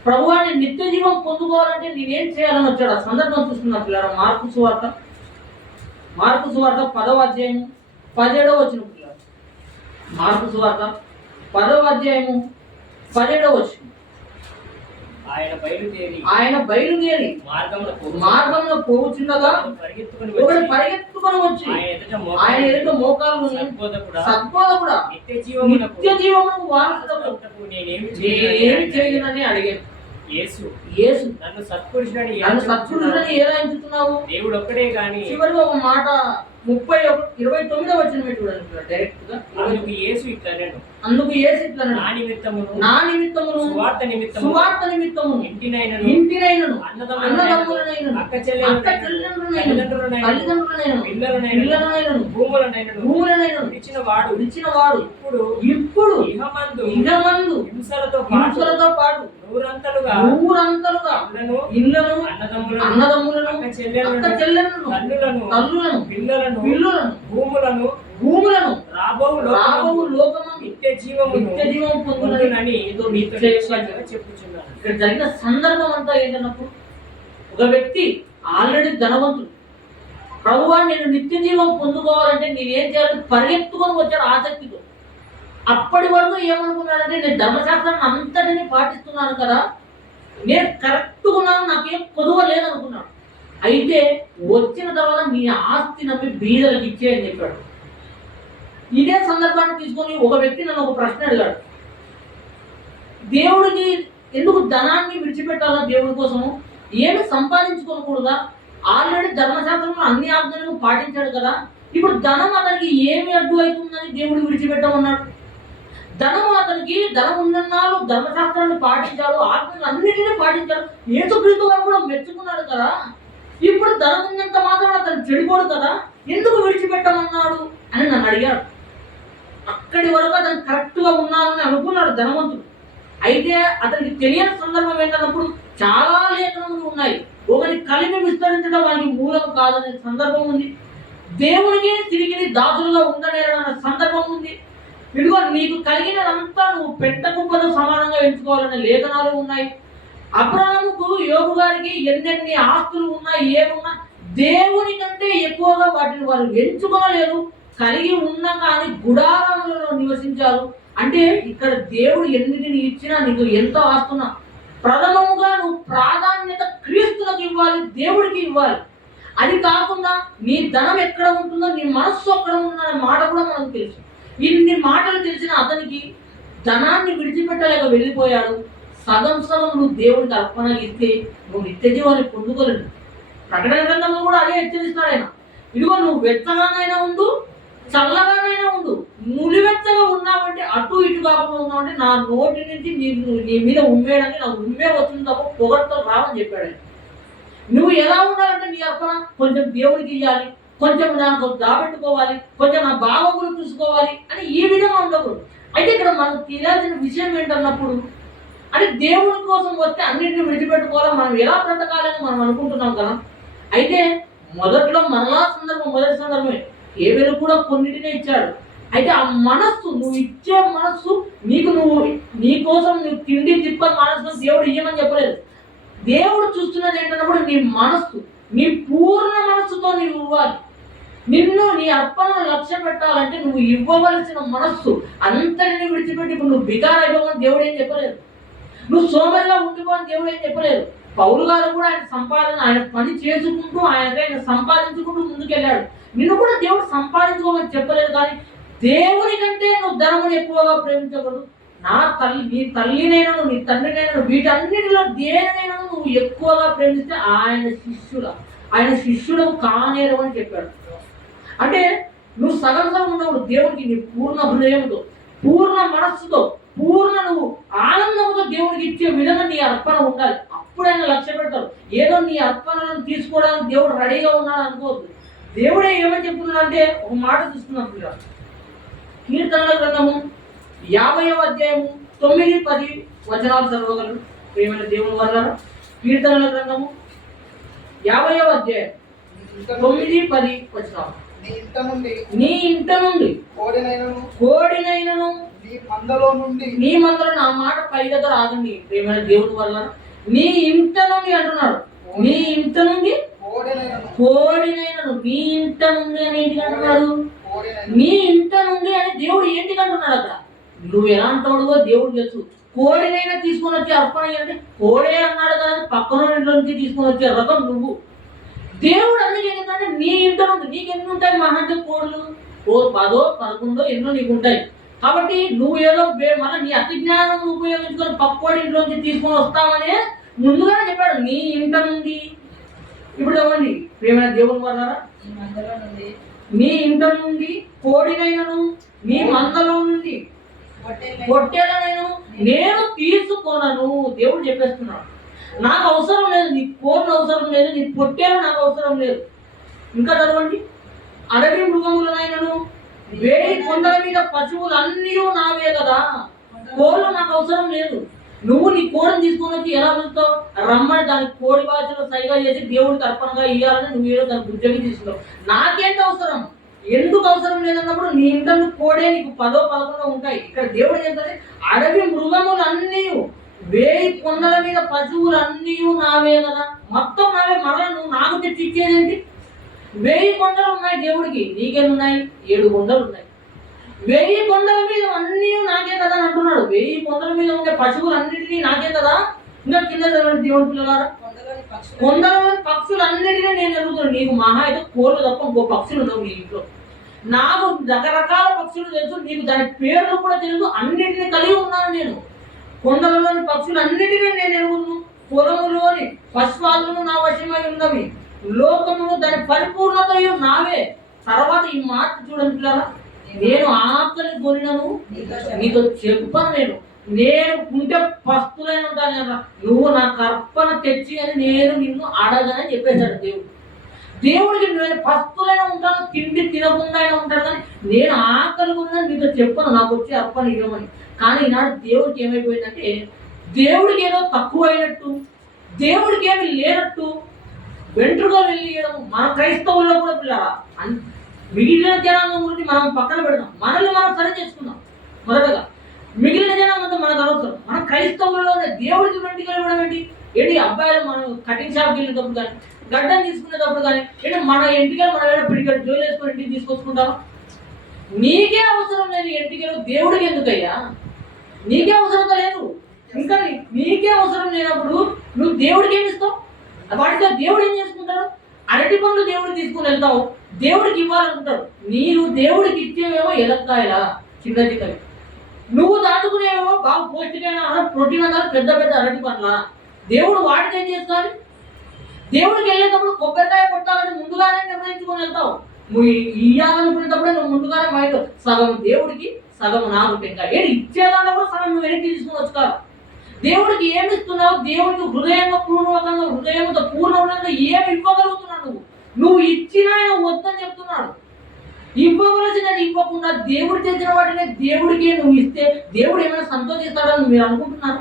ప్రభువా నేను నిత్య జీవం పొందుకోవాలంటే నేనేం చేయాలని వచ్చాడు. ఆ సందర్భం చూస్తున్నా పిల్లలు, మార్కు సువార్త 10వ అధ్యాయం 17వ వచనం పిల్లలు. మార్కు సువార్త 10వ అధ్యాయము 17వ వచనం. ఆయన బయలుదేరి మార్గంలో పోవుచుండగా ఒకడు పరిగెత్తుకొని వచ్చి ఆయన ఎదుట మోకాలు సద్బోధకుడా నిత్య జీవమునకు వారసుడగు నేనేమి చేయనని అడిగాను. యేసు నన్ను సత్పురుషుడని ఎలా ఎంచుతున్నావు? దేవుడు ఒక్కడే కానీ. చివరిగా ఒక మాట 29వ వచనం చూడండి డైరెక్ట్ గా. అందుకు యేసు ఇట్లా నా నిమిత్తమును సువార్త నిమిత్తము ఇంటినైనను అన్నదమ్ములనైనను అక్క చెల్లెండ్రులనైనను పిల్లలనైనను భూములనైనను ఇచ్చిన వాడు ఇప్పుడు ఇహమందు హింసలతో పాటు నూరంతలుగా ఇళ్ళను అన్నదమ్ములను అక్క చెల్లెలను తల్లులను పిల్లలను భూములను రాబోవు లోకము నిత్య జీవం పొందునని చెప్పుచున్నాను. ఇక్కడ జరిగిన సందర్భం అంతా ఏంటన్నప్పుడు, ఒక వ్యక్తి ఆల్రెడీ ధనవంతుడు, ప్రభువా నేను నిత్య జీవం పొందుకోవాలంటే నేనేం చేయాలని పరిగెత్తుకొని వచ్చాడు ఆసక్తితో. అప్పటి వరకు ఏమనుకున్నాడంటే, నేను ధర్మశాస్త్రాన్ని అంతటిని పాటిస్తున్నాను కదా, నేను కరెక్ట్గా ఉన్నాను, నాకేం కొదువ లేదనుకున్నాడు. అయితే వచ్చిన తర్వాత నీ ఆస్తి నమ్మి బీదలకు ఇచ్చేయని చెప్పాడు. ఇదే సందర్భాన్ని తీసుకొని ఒక వ్యక్తి నన్ను ఒక ప్రశ్న అడిగాడు, దేవుడికి ఎందుకు ధనాన్ని విడిచిపెట్టాలా? దేవుడి కోసము ఏమి సంపాదించుకోకూడదా? ఆల్రెడీ ధర్మశాస్త్రంలో అన్ని ఆజ్ఞలను పాటించాడు కదా, ఇప్పుడు ధనం అతనికి ఏమి అడ్డు అవుతుందని దేవుడు విడిచిపెట్టమన్నాడు. ధనం అతనికి ధనం ఉన్నన్నాళ్ళు ధర్మశాస్త్రాన్ని పాటించాడు, ఆత్మలు అన్నిటినీ పాటించాడు. యేసుక్రీస్తు వారు కూడా మెచ్చుకున్నాడు కదా. ఇప్పుడు ధనం ఉన్నంత మాత్రం అతను చెడిపోడు కదా, ఎందుకు విడిచిపెట్టమన్నాడు అని నన్ను అడిగాడు. అక్కడి వరకు అతను కరెక్ట్గా ఉన్నానని అనుకున్నాడు ధనవంతుడు. అయితే అతనికి తెలియని సందర్భం ఏంటన్నప్పుడు చాలా లేఖనములు ఉన్నాయి. ఒకటి కలిమి విస్తరించడం వానికి మూలం కాదనే సందర్భం ఉంది. దేవునికి తిరిగి దాసులుగా ఉండలేరన్న సందర్భం ఉంది. ఇదిగో నీకు కలిగినదంతా నువ్వు పెట్ట కుప్పతో సమానంగా ఎంచుకోవాలనే లేఖనాలు ఉన్నాయి. అబ్రహాముకు యోబు గారికి ఎన్నెన్ని ఆస్తులు ఉన్నా ఏమున్నా దేవుని కంటే ఎక్కువగా వాటిని వారు ఎంచుకోలేరు. కలిగి ఉన్నా కానీ గుడారములలో నివసించారు. అంటే ఇక్కడ దేవుడు ఎన్నిటిని ఇచ్చినా నీకు ఎంతో ఆస్తున్నా ప్రథమముగా నువ్వు ప్రాధాన్యత క్రీస్తులకు ఇవ్వాలి, దేవుడికి ఇవ్వాలి. అది కాకుండా నీ ధనం ఎక్కడ ఉంటుందో నీ మనస్సు ఎక్కడ ఉందన్న మాట కూడా మనకు తెలుసు. ఇన్ని మాటలు తెలిసిన అతనికి ధనాన్ని విడిచిపెట్టలేక వెళ్ళిపోయాడు. సగం నువ్వు దేవుడికి అర్పణ ఇస్తే నువ్వు నిత్య జీవాన్ని పొందుకోలేదు. ప్రకటన గ్రంథంలో కూడా అదే హెచ్చరిస్తాడు ఆయన. ఇదిగో నువ్వు వెచ్చగానైనా ఉండు, చల్లగానైనా ఉండు. నులివెచ్చగా ఉన్నావంటే అటు ఇటు కాకుండా ఉన్నావంటే నా నోటి నుంచి నీ మీద ఉమ్మేయడానికి నాకు ఉమ్మే వచ్చింది తప్ప పొగడ్తో రావని చెప్పాడు ఆయన. నువ్వు ఎలా ఉండాలంటే నీ అర్పణ కొంచెం దేవుడికి ఇవ్వాలి, కొంచెం నాకు దాబెట్టుకోవాలి, కొంచెం నా బావకులు చూసుకోవాలి అని ఈ విధంగా ఉండకూడదు. అయితే ఇక్కడ మనకు తెలియాల్సిన విషయం ఏంటన్నప్పుడు అంటే దేవుడి కోసం వస్తే అన్నింటినీ విడిచిపెట్టుకోవాలి, మనం ఎలా బ్రతకాలని మనం అనుకుంటున్నాం కదా. అయితే మొదట్లో మొదటి సందర్భమే కేవలం కూడా కొన్నిటినే ఇచ్చాడు. అయితే ఆ మనస్సు నువ్వు ఇచ్చే మనస్సు నువ్వు నీ కోసం నువ్వు తిండి తిప్పని మనస్సు దేవుడు ఇయ్యమని చెప్పలేదు. దేవుడు చూస్తున్నది ఏంటన్నప్పుడు నీ మనస్సు, నీ పూర్ణ మనస్సుతో నీవు ఇవ్వాలి. నిన్ను నీ అర్పణను లక్ష్య పెట్టాలంటే నువ్వు ఇవ్వవలసిన మనస్సు అంతటిని విడిచిపెట్టి ఇప్పుడు నువ్వు బికార్ అయిపోమని దేవుడు ఏం చెప్పలేదు. నువ్వు సోమరిగా ఉండిపోని దేవుడు ఏం చెప్పలేదు. పౌలు గారు కూడా ఆయన పని చేసుకుంటూ ఆయన సంపాదించుకుంటూ ముందుకెళ్ళాడు. నిన్ను కూడా దేవుడు సంపాదించుకోమని చెప్పలేదు. కానీ దేవుని కంటే నువ్వు ధనమును ఎక్కువగా ప్రేమించకూడదు. నీ తల్లినైనా నీ తండ్రినైనా వీటన్నిటిలో దేనినైనా నువ్వు ఎక్కువగా ప్రేమిస్తే ఆయన శిష్యుడు కానేరు అని చెప్పాడు. అంటే నువ్వు సగం ఉండవు. దేవుడికి నీ పూర్ణ హృదయంతో, పూర్ణ మనస్సుతో, పూర్ణ నువ్వు ఆనందంతో దేవుడికి ఇచ్చే విధంగా నీ అర్పణ ఉండాలి. అప్పుడు ఆయన లక్ష్య పెడతాడు. ఏదో నీ అర్పణలను తీసుకోవడానికి దేవుడు రెడీగా ఉన్నాడు అనుకోవద్దు. దేవుడే ఏమని చెప్తున్నాడంటే ఒక మాట చూస్తున్నప్పుడు కీర్తనల గ్రంథము 50వ అధ్యాయము 9-10 వచనాలు చదవగలరు ప్రియమైన దేవుని వల్ల. కీర్తనల గ్రంథము 50వ అధ్యాయం 9-10 వచనాలు. నీ ఇంట నుండి కోడినైనను నీ మందలో నా మాట పై దగ్గర ఆగండి ప్రియమైన దేవుని వల్ల. నీ ఇంట నుండి అంటున్నాడు. నీ ఇంట నుండి కోడినైనను, నీ ఇంట నుండి అని ఏంటికి అంటున్నాడు? నీ ఇంట నుండి అని దేవుడు ఏంటికి అంటున్నాడు? అక్కడ నువ్వు ఎలాంటోడుగో దేవుడు తెలుసు. కోడినైనా తీసుకొని వచ్చి అర్పణ అంటే కోడే అన్నాడు కానీ పక్కన ఇంట్లో నుంచి తీసుకొని వచ్చే రకం నువ్వు. దేవుడు అందుకే ఏంటంటే నీ ఇంట నుండి నీకెన్ని ఉంటాయి మహంటే కోళ్ళు 10, 11 ఎన్నో నీకు ఉంటాయి. కాబట్టి నువ్వు ఏదో మన నీ అతి జ్ఞానం ఉపయోగించుకొని పక్కోడి ఇంట్లోంచి తీసుకొని వస్తామని ముందుగానే చెప్పాడు. నీ ఇంట నుండి. ఇప్పుడు ఇవ్వండి ప్రియమైన దేవుని వల్ల. నీ ఇంట నుండి కోడినైనను, నీ మందలో నుండి పొట్టేలనైనా నేను తీసుకొనను. దేవుడు చెప్పేస్తున్నాడు. నాకు అవసరం లేదు, నీ కోళ్ళు అవసరం లేదు, నీ పొట్టేలు నాకు అవసరం లేదు. ఇంకా చదవండి. అడవి మృగములనైనను, వేడి కొండల మీద పశువులు అన్నీ నావే కదా. కోళ్ళు నాకు అవసరం లేదు. నువ్వు నీ కోడిని తీసుకొని వచ్చి ఎలా పిలుస్తావు? రమ్మని దాని కోడి బాధ్యతలు సైగా చేసి దేవుడికి అర్పణగా ఇవ్వాలని నువ్వు ఏదో దాని బుద్ధి తీసుకున్నావు. నాకేంటి అవసరం? ఎందుకు అవసరం లేదన్నప్పుడు నీ ఇంట్లో కోడే నీకు 10, 11 ఉంటాయి. ఇక్కడ దేవుడు ఏంటంటే అడవి మృగములు అన్నీ, వేయి కొండల మీద పశువులు అన్నీ నావే కదా. మొత్తం నావే. మరలా నువ్వు నాకు తెచ్చి ఇచ్చేదేంటి? 1000 కొండలు ఉన్నాయి దేవుడికి, నీకెన్ని ఉన్నాయి? 7 కొండలు ఉన్నాయి. 1000 కొండల మీద అన్నీ నాకే కదా అని అంటున్నాడు. 1000 కొండల మీద ఉండే పశువులు అన్నిటినీ నాకే కదా. ఇంకా కింద దేవుడి పిల్లలారా, కొండలోని పక్షులు అన్నిటినీ నేను ఎరుగుతున్నాను. నీకు మహా అయితే కోళ్ళు తప్ప ఇంకో పక్షులు ఉండవు నీ ఇంట్లో. నాకు రకరకాల పక్షులు తెలుసు, నీకు దాని పేర్లు కూడా తెలుసు. అన్నిటినీ కలిగి ఉన్నాను నేను. కొండలలోని పక్షులు అన్నిటినీ నేను ఎరుగును. పొలములోని పశువాదులు నా వశమై ఉన్నవి. లోకము దాని పరిపూర్ణత నావే. తర్వాత ఈ మాట చూడండి పిల్లరా, నేను ఆకలి కొనినను నీతో చెప్పను. నేను ఉంటే పస్తులైన ఉంటాను కదా, నువ్వు నాకు అర్పణ తెచ్చి అని నేను నిన్ను అడగనని చెప్పేశాడు దేవుడు. దేవుడికి నేను పస్తులైనా ఉంటాను, తిండి తినకుండా అయినా ఉంటాను, కానీ నేను ఆకలి కొనినని నీతో చెప్పను, నాకు వచ్చి అర్పణ ఇవ్వమని. కానీ ఈనాడు దేవుడికి ఏమైపోయిందంటే, దేవుడికి ఏదో తక్కువ అయినట్టు, దేవుడికి ఏమి లేనట్టు వెంట్రుగా వెళ్ళియడం మన క్రైస్తవుల్లో కూడా పిల్లరా. మిగిలిన జనాంగం గురించి మనం పక్కన పెడదాం, మనల్ని మనం సరి చేసుకుందాం. మొదటగా మిగిలిన జనాంగంతో మనకు అవసరం. మన క్రైస్తవుల్లోనే దేవుడికి వెంట్రుకలు ఇవ్వడం ఏంటి అబ్బాయిలు మనం కటింగ్ షాప్కి వెళ్ళినప్పుడు కానీ, గడ్డం తీసుకునేటప్పుడు కానీ, ఏంటి మన ఎంటికలు మన ఏదో పిడికలు జోలు వేసుకొని ఇంటికి తీసుకొచ్చుకుంటాం. నీకే అవసరం లేదు ఎంటికలు, దేవుడికి ఎందుకయ్యా? నీకే అవసరం లేదు. ఇంకా నీకే అవసరం లేనప్పుడు నువ్వు దేవుడికి ఏమి ఇస్తావు? వాటితో దేవుడు ఏం చేసుకుంటాడు? అరటి పండ్లు దేవుడికి తీసుకుని వెళ్తావు, దేవుడికి ఇవ్వాలనుకుంటాడు. నీవు దేవుడికి ఇచ్చేవేమో ఎలక్కాయలా చిన్న చిన్నవి, నువ్వు దాటుకునేవేమో బాగా పౌష్టికమైన ప్రోటీన్ అన్నారు పెద్ద పెద్ద అరటి పండ్ల. దేవుడు వాటికి ఏం చేస్తాడు? దేవుడికి వెళ్ళేటప్పుడు కొబ్బరికాయ కొట్టాలని ముందుగానే నిర్ణయించుకొని వెళ్తావు. నువ్వు ఇయ్యాలనుకునేటప్పుడే నువ్వు ముందుగానే మైండ్ సగం దేవుడికి సగం నాకు టెంకాయ ఏది ఇచ్చేదాన్ని కూడా సగం నువ్వు వెనక్కి తీసుకుని వచ్చుకోవాలి. దేవుడికి ఏమి ఇస్తున్నావు? దేవుడికి హృదయంగా పూర్వకంగా హృదయంతో పూర్ణంగా ఏమి ఇవ్వగలుగుతున్నావు? నువ్వు ఇచ్చినా ఆయన వద్దని చెప్తున్నాడు. ఇవ్వవలసినది ఇవ్వకుండా దేవుడు చేసిన వాటినే దేవుడికి నువ్వు ఇస్తే దేవుడు ఏమైనా సంతోషిస్తాడని మీరు అనుకుంటున్నారా?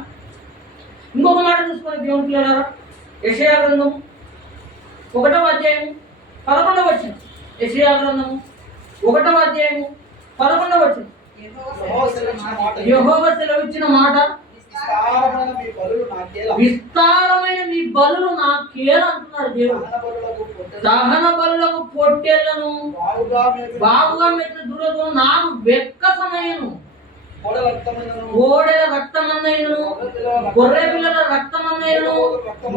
ఇంకొక మాట చూసుకొని దేవుడికి వెళ్ళారా? యెషయా గ్రంథము 1వ అధ్యాయము 11వ వచనం. యెషయా గ్రంథము 1వ అధ్యాయము 11వ వచనం. యెహోవా సెలవిచ్చిన మాట, విస్తారమైన మీ బలులు నాకేలా అంటున్నాడు దేవుడు. దహన బలులకు పొట్టేళ్లను బాగుగా మెట్టిన దురదను నాకు వెక్కసమయ్యను. కోడెల రక్తమన్నయ్యను, గొర్రె పిల్లల రక్తమన్నయ్యను,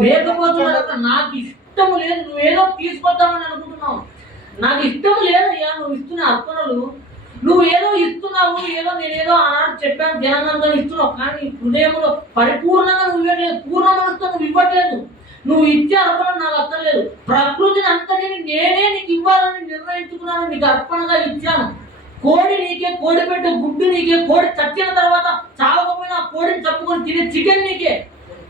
మేకపోతుల రక్తం నాకు ఇష్టము లేదు. నువ్వేదో తీసుకొద్దామని అనుకుంటున్నావు, నాకు ఇష్టం లేదయ్యా నువ్వు ఇస్తున్న అర్పణలు. నువ్వు ఏదో ఇస్తున్నావు, ఏదో నేనేదో ఆనాడు చెప్పాను జనాంగంగా ఇస్తున్నావు, కానీ హృదయంలో పరిపూర్ణంగా నువ్వు ఇవ్వట్లేదు, పూర్ణ మనసుతో నువ్వు ఇవ్వట్లేదు. నువ్వు ఇచ్చే అర్పణ నాకు అక్కర్లేదు. ప్రకృతిని అంతటిని నేనే నీకు ఇవ్వాలని నిర్ణయించుకున్నాను, నీకు అర్పణగా ఇచ్చాను. కోడి నీకే, కోడి పెట్టు గుడ్డు నీకే, కోడి చచ్చిన తర్వాత చావకపోయినా కోడిని చప్పుకొని తినే చికెన్ నీకే,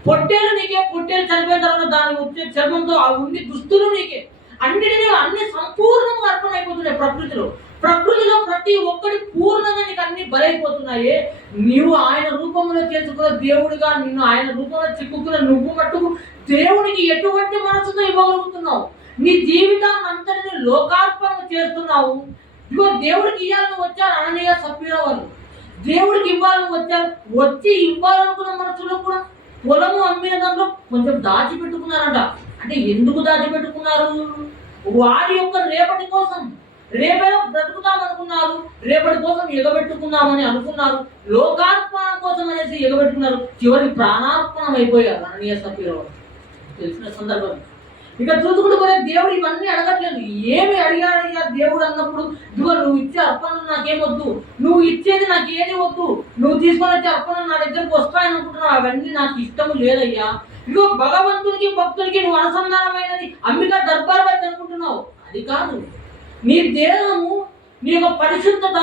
పొట్టేలు నీకే, పొట్టేలు చనిపోయిన తర్వాత దాని వచ్చే చర్మంతో ఆ ఉండి దుస్తులు నీకే. అన్ని సంపూర్ణంగా అర్పణ అయిపోతున్నాయి ప్రకృతిలో. ప్రకృతిలో ప్రతి ఒక్కటి పూర్ణంగా నీకు అన్ని బలైపోతున్నాయి. నీవు ఆయన రూపంలో చేసుకున్న దేవుడిగా, నిన్ను ఆయన రూపంలో చిక్కుకున్న నువ్వు మట్టుకు దేవుడికి ఎటువంటి మనసుతో ఇవ్వగలుగుతున్నావు? నీ జీవితాన్ని అంతటిని లోకార్పణ చేస్తున్నావు. ఇదిగో దేవుడికి ఇవ్వాలని వచ్చారు అననీయ సఫీరా వాళ్ళు, దేవుడికి ఇవ్వాలని వచ్చారు. వచ్చి ఇవ్వాలనుకున్న మనసులో కూడా పొలము అమ్మిన దాంట్లో కొంచెం దాచిపెట్టుకున్నారంట. అంటే ఎందుకు దాచిపెట్టుకున్నారు? వారి యొక్క రేపటి కోసం, రేపేదో బ్రతుకుతాం అనుకున్నారు, రేపటి కోసం ఎగబెట్టుకున్నామని అనుకున్నారు, లోకార్పణ కోసం అనేసి ఎగబెట్టుకున్నారు. చివరికి ప్రాణార్పణం అయిపోయారు అననీయ సఫీరా వాళ్ళు. తెలిసిన సందర్భం. ఇక చూసుకుంటూ పోతే దేవుడు ఇవన్నీ అడగట్లేదు. ఏమి అడిగాడయ్యా దేవుడు అన్నప్పుడు, ఇదిగో నువ్వు ఇచ్చే అర్పణలు నాకేమొద్దు, నువ్వు ఇచ్చేది నాకు ఏది వద్దు, నువ్వు తీసుకొని వచ్చే అర్పణలు నా దగ్గరకు వస్తాయనుకుంటున్నావు, అవన్నీ నాకు ఇష్టము లేదయ్యా. ఇదిగో భగవంతునికి భక్తులకి నువ్వు అనుసంధానమైనది అంబికా దర్బార్ వైపు అనుకుంటున్నావు. అది కాదు. నీ దేహము, నీ యొక్క పరిశుద్ధత,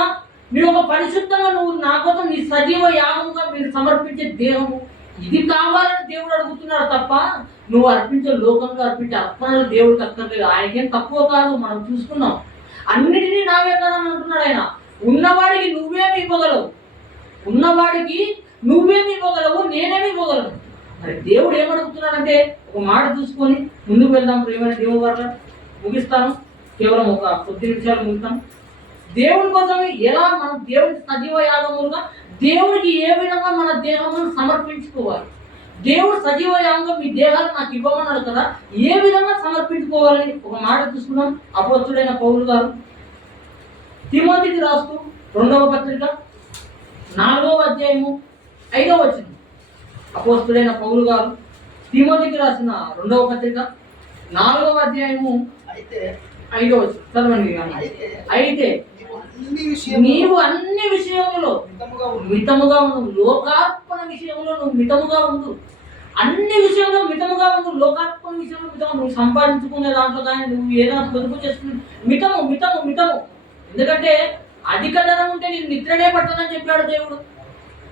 నీ యొక్క పరిశుద్ధంగా నువ్వు నా కోసం నీ సజీవ యాగంగా మీరు సమర్పించే దేహము, ఇది కావాలని దేవుడు అడుగుతున్నాడు తప్ప నువ్వు అర్పించే లోకంలో అర్పించే అర్పణలు దేవుడికి అక్కర్లేదు. ఆయనకేం తక్కువ కాదు, మనం చూసుకున్నాం. అన్నిటినీ నావే కదా అని అంటున్నాడు ఆయన. ఉన్నవాడికి నువ్వేమి ఇవ్వగలవు, ఉన్నవాడికి నువ్వేమి ఇవ్వగలవు, నేనేమి ఇవ్వగలను. మరి దేవుడు ఏమడుగుతున్నాడంటే, ఒక మాట చూసుకొని ముందుకు వెళ్దాం. ప్రియమైన దేవుడి వల్ల ముగిస్తాను, కేవలం ఒక కొద్ది నిమిషాలు ముగిస్తాం. దేవుడి కోసం ఎలా మనం దేవుడికి సజీవ యాగములుగా, దేవుడికి ఏ విధంగా మన దేహమును సమర్పించుకోవాలి. దేవుడు సజీవ యాగంగా మీ దేహాలు నాకు ఇవ్వమన్నాడు కదా, ఏ విధంగా సమర్పించుకోవాలని ఒక మాట చూసుకున్నాం. అపోస్తుడైన పౌలు గారు తిమోతికి రాస్తూ 2వ పత్రిక 4వ అధ్యాయము 5వ వచనం. అపోస్తుడైన పౌలు గారు తిమోతికి రాసిన 2వ పత్రిక 4వ అధ్యాయము 5వ వచనం చదవండి. అయితే నీవు అన్ని విషయములో మితముగా ఉండు, లోకార్పణ విషయంలో నువ్వు మితముగా ఉండు. అన్ని విషయంలో మితముగా ఉండు, లోకార్పణ విషయంలో మితము. నువ్వు సంపాదించుకునే దాంట్లో కానీ, నువ్వు ఏదైనా పొదుపు చేసుకునే మితము మితము మితము. ఎందుకంటే అధిక ధనం ఉంటే నీకు నిద్రనే పట్టదని చెప్పాడు దేవుడు.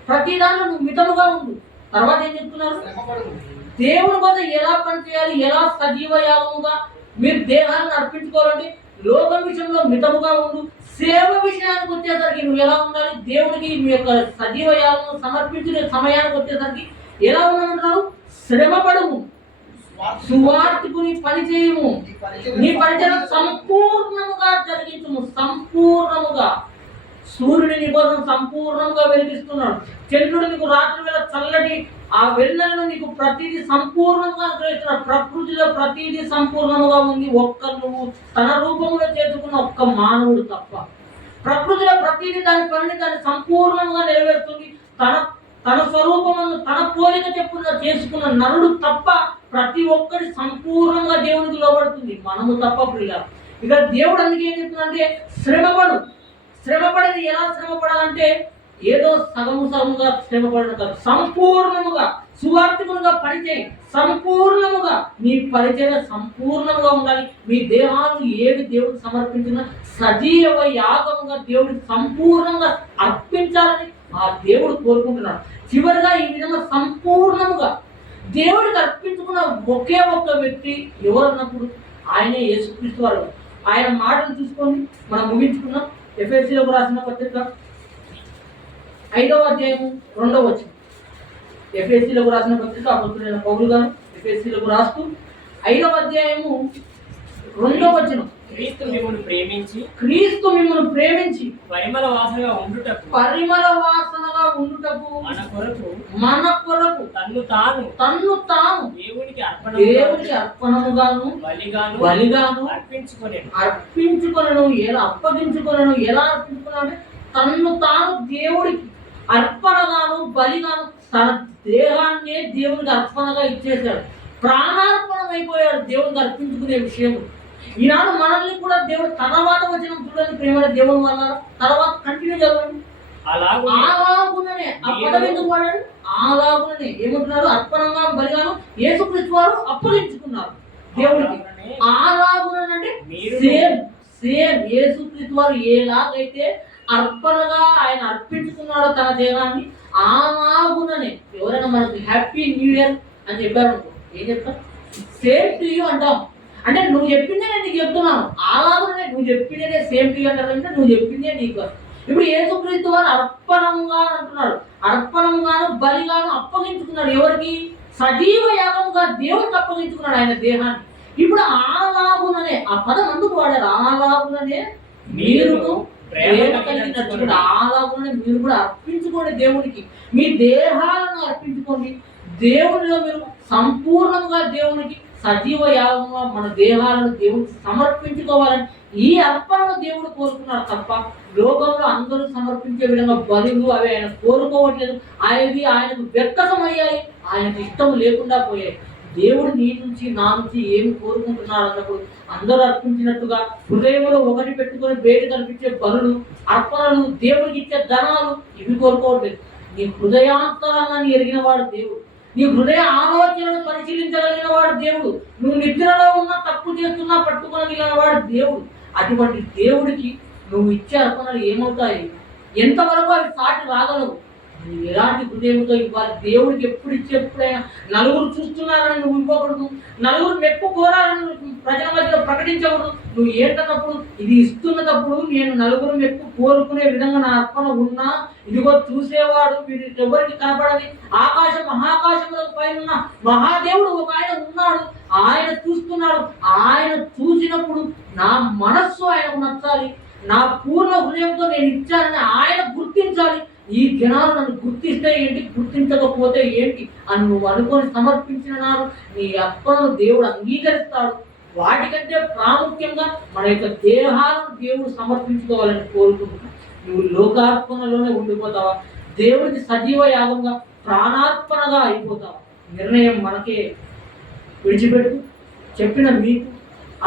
ప్రతి దాంట్లో నువ్వు మితముగా ఉండు. తర్వాత ఏం చెప్తున్నారు? దేవుని కోసం ఎలా పని చేయాలి, ఎలా సజీవ యాగముగా మీరు దేహాలను అర్పించుకోవాలంటే లోకం విషయంలో మితముగా ఉండు. సేవ విషయానికి వచ్చేసరికి నువ్వు ఎలా ఉండాలి? దేవుడికి మీ యొక్క సజీవ యాగం సమర్పించిన సమయానికి వచ్చేసరికి ఎలా ఉండమంటున్నారు? శ్రమపడము, సువార్తికుని పని చేయము, నీ పరిచయం సంపూర్ణముగా జరిగించము. సంపూర్ణముగా సూర్యుడి నీ కోసం సంపూర్ణంగా వెలిగిస్తున్నాడు. చంద్రుడు నీకు రాత్రి వేళ చల్లటి ఆ వెన్నెలను నీకు ప్రతిదీ సంపూర్ణంగా గ్రహిస్తున్నాడు. ప్రకృతిలో ప్రతిదీ సంపూర్ణముగా ఉంది. ఒక్క నువ్వు తన రూపంలో చేసుకున్న ఒక్క మానవుడు తప్ప. ప్రకృతిలో ప్రతిదీ దాని పనిని దాన్ని సంపూర్ణంగా నెరవేరుస్తుంది. తన తన స్వరూపమును తన పోలిక చెప్పున చేసుకున్న నరుడు తప్ప ప్రతి ఒక్కటి సంపూర్ణంగా దేవునికి లోబడుతుంది. మనము తప్ప ప్రియ. ఇక దేవుడు అందుకే ఏం చెప్తుందంటే శ్రమపడు. శ్రమపడేది ఎలా శ్రమపడాలంటే ఏదో సగముగా శ్రమపడడం కాదు, సంపూర్ణముగా సువార్తికులుగా పనిచేయి. సంపూర్ణముగా నీ పరిచయం సంపూర్ణంగా ఉండాలి. మీ దేహాన్ని ఏవి దేవుడికి సమర్పించినా సజీవ యాగముగా దేవుడికి సంపూర్ణంగా అర్పించాలని ఆ దేవుడు కోరుకుంటున్నాడు. చివరిగా ఈ విధంగా సంపూర్ణముగా దేవుడికి అర్పించుకున్న ఒకే ఒక్క వ్యక్తి ఎవరన్నప్పుడు ఆయనే యేసుక్రీస్తు వారు. ఆయన మాటను చూసుకొని మనం ముగించుకున్నాం. ఎఫెసీయులకు రాసిన పత్రిక 5వ అధ్యాయం 2వ వచనం. ఎఫెసీయులకు రాసిన పత్రిక అపోస్తలుడైన పౌలు గారు ఎఫెసీయులకు రాస్తూ 5వ అధ్యాయము 2వ వచనం. క్రీస్తు మిమ్మును ప్రేమించి పరిమళ వాసనగా ఉండుటకు మన కొరకు తన్ను తాను దేవునికి అర్పణముగాను బలిగాను అర్పించుకొనెను. ఎలా అప్పగించుకొనెను? ఎలా అర్పించుకున్నాడు? తన్ను తాను దేవుడికి అర్పణగాను బలిగాను తన దేహాన్నే దేవునికి అర్పణగా ఇచ్చేశాడు. ప్రాణార్పణం అయిపోయాడు దేవునికి అర్పించుకునే విషయం. ఈనాడు మనల్ని కూడా దేవుడు తర్వాత వచ్చిన చూడండి ప్రేమ దేవుడు వల్ల తర్వాత కంటిన్యూ చదవండి. అలాగుననే ఆ పదం ఎందుకు వాడాడు? అలాగుననే ఏమంటున్నారు? అర్పణంగా బలిగాను యేసుక్రీస్తు వారు అప్పగించుకున్నారు దేవుడికి. అలాగునంటే సేమ్ యేసుక్రీస్తు వారు ఎలాగైతే అర్పణగా ఆయన అర్పించుకున్నాడో తన దేహాన్ని, అలాగుననే ఎవరైనా మనకి హ్యాపీ న్యూ ఇయర్ అని చెప్పారు ఏం చెప్తాం? సేమ్ టు యూ అంటాం. అంటే నువ్వు చెప్పిందే నేను నీకు చెప్తున్నాను. అలాగే నువ్వు చెప్పిందే సేమ్ టు అంటారంటే నువ్వు చెప్పిందే నీకు. ఇప్పుడు యేసుక్రీస్తు వారు అర్పణంగా అంటున్నాడు. అర్పణంగాను బలిగాను అప్పగించుకున్నాడు. ఎవరికి? సజీవ యాగముగా దేవుడికి అప్పగించుకున్నాడు ఆయన దేహాన్ని. ఇప్పుడు ఆలాగుననే ఆ పదం అందుకు వాడారు. ఆలాగుననే మీరు ప్రేమ కలిగినట్టు ఆలాగుననే మీరు కూడా అర్పించుకోండి దేవుడికి. మీ దేహాలను అర్పించుకోండి. దేవుడిలో మీరు సంపూర్ణంగా దేవునికి సజీవ యాగంగా మన దేహాలను దేవుడికి సమర్పించుకోవాలని ఈ అర్పణను దేవుడు కోరుకున్నాడు తప్ప లోకంలో అందరూ సమర్పించే విధంగా బలులు అవి ఆయన కోరుకోవట్లేదు. అవి ఆయనకు వ్యక్తమయ్యాయి, ఆయనకు ఇష్టం లేకుండా పోయాయి. దేవుడు నీ నుంచి నా నుంచి ఏమి కోరుకుంటున్నాడు అన్నప్పుడు అందరూ అర్పించినట్టుగా హృదయంలో ఒకటి పెట్టుకొని బయట కనిపించే బలులు అర్పణలు దేవుడికి ఇచ్చే ధనాలు ఇవి కోరుకోవట్లేదు. నీ హృదయాంతరాన్ని ఎరిగిన వాడు దేవుడు. నీ హృదయ ఆలోచనను పరిశీలించగలిగిన వాడు దేవుడు. నువ్వు నిద్రలో ఉన్నా తప్పు చేస్తున్నా పట్టుకోగలిగిన వాడు దేవుడు. అటువంటి దేవుడికి నువ్వు ఇచ్చే అర్పణలు ఏమవుతాయి? ఎంతవరకు అవి సాటి రాగలవు? నువ్వు ఎలాంటి హృదయంతో ఇవ్వాలి? దేవుడికి ఎప్పుడు ఇచ్చేప్పుడైనా నలుగురు చూస్తున్నారని నువ్వు ఇవ్వకూడదు. నలుగురు మెప్పు కోరాలని ప్రజల మధ్యలో ప్రకటించకూడదు. నువ్వు ఏంటన్నప్పుడు ఇది ఇస్తున్నప్పుడు నేను నలుగురు మెప్పు కోరుకునే విధంగా నా అర్పణ ఉన్నా ఇదిగో చూసేవాడు వీడి ఎవరికి కనపడది ఆకాశ మహాకాశంలో పైన మహాదేవుడు ఒక ఆయన ఉన్నాడు. ఆయన చూస్తున్నాడు. ఆయన చూసినప్పుడు నా మనస్సు ఆయనకు నచ్చాలి. నా పూర్ణ హృదయంతో నేను ఇచ్చానని ఆయన గుర్తించాలి. ఈ జనాలు నన్ను గుర్తిస్తే ఏంటి, గుర్తించకపోతే ఏంటి అని నువ్వు అనుకొని సమర్పించిన నాడు నీ అర్పణను దేవుడు అంగీకరిస్తాడు. వాటికంటే ప్రాముఖ్యంగా మన యొక్క దేహాలను దేవుడు సమర్పించుకోవాలని కోరుకుంటున్నావు. నువ్వు లోకార్పణలోనే ఉండిపోతావా? దేవుడికి సజీవ యాగంగా ప్రాణార్పణగా అయిపోతావా? నిర్ణయం మనకే. విడిచిపెట్టు. చెప్పిన మీకు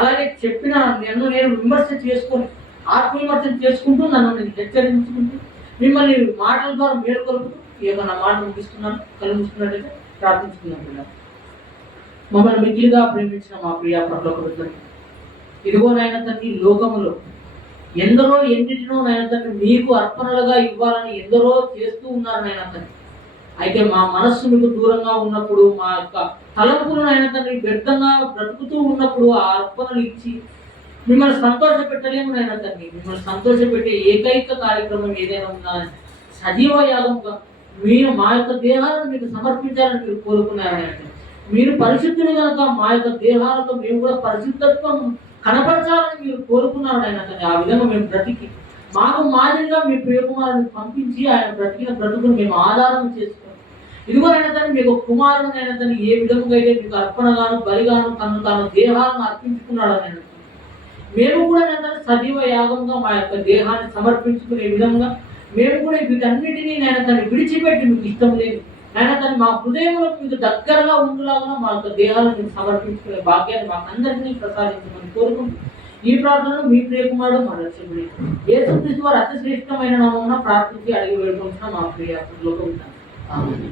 అలాగే చెప్పిన నేను విమర్శ చేసుకొని ఆత్మవిమర్శన చేసుకుంటూ నన్ను నేను హెచ్చరించుకుంటూ మిమ్మల్ని మాటల ద్వారా మేలుకొలుపుతూ ఈ యొక్క నా మాట ముగిస్తున్నాను. కళ్ళు ముగిస్తున్నట్టయితే ప్రార్థించుకున్నాను. మమ్మల్ని మిగిలిగా ప్రేమించిన మా ప్రియ పరలోక తండ్రి, ఇదిగో నాయన తండ్రి, లోకములో ఎందరో ఎన్నిటినో నాయన తండ్రి మీకు అర్పణలుగా ఇవ్వాలని ఎందరో చేస్తూ ఉన్నారు నాయన తండ్రి. అయితే మా మనస్సు మీకు దూరంగా ఉన్నప్పుడు, మా యొక్క తలంపులను ఆయన తండ్రి వ్యర్థంగా బ్రతుకుతూ ఉన్నప్పుడు ఆ అర్పణలు ఇచ్చి మిమ్మల్ని సంతోష పెట్టలేము నాయన తండ్రి. మిమ్మల్ని సంతోష పెట్టే ఏకైక కార్యక్రమం ఏదైనా ఉందా, సజీవ యాగంగా మీరు మా యొక్క దేహాలను మీకు సమర్పించాలని మీరు కోరుకున్నారు ఆయన తండ్రి. మీరు పరిశుద్ధులు కనుక మా యొక్క దేహాలతో మేము కూడా పరిశుద్ధత్వం కనపరచాలని మీరు కోరుకున్నారు ఆయన తండ్రి. ఆ విధంగా మేము బ్రతికి మాకు మాదిరిగా మీ ప్రియకుమారుని పంపించి ఆయన బ్రతికిన బ్రతుకును మేము ఆధారం చేసుకున్నాం. ఇదిగో ఆయన తండ్రి మీకు కుమారుడు ఆయన తండ్రి ఏ విధంగా అయితే మీకు అర్పణగాను బలిగాను తాను దేహాలను అర్పించుకున్నాడు ఆయన మేము కూడా ఆయన సజీవ యాగంగా మా యొక్క దేహాన్ని సమర్పించుకునే విధంగా మేము కూడా వీటన్నిటినీ నేను తను విడిచిపెట్టి మీకు ఇష్టం లేదు నేను తను మా హృదయంలో మీకు దగ్గరగా ఉండేలాగా మా యొక్క దేహాలను మీకు సమర్పించుకునే భాగ్యాన్ని మాకందరినీ ప్రసాదించమని కోరుకుంటూ ఈ ప్రార్థనను మీ ప్రియకుమారుడు మా రక్షకుడు యేసుక్రీస్తు వారి అతి శ్రేష్టమైన నామమున ప్రార్థించి అడిగి వేడుకుంటున్నాం మా ప్రియ లోకం. ఆమేన్.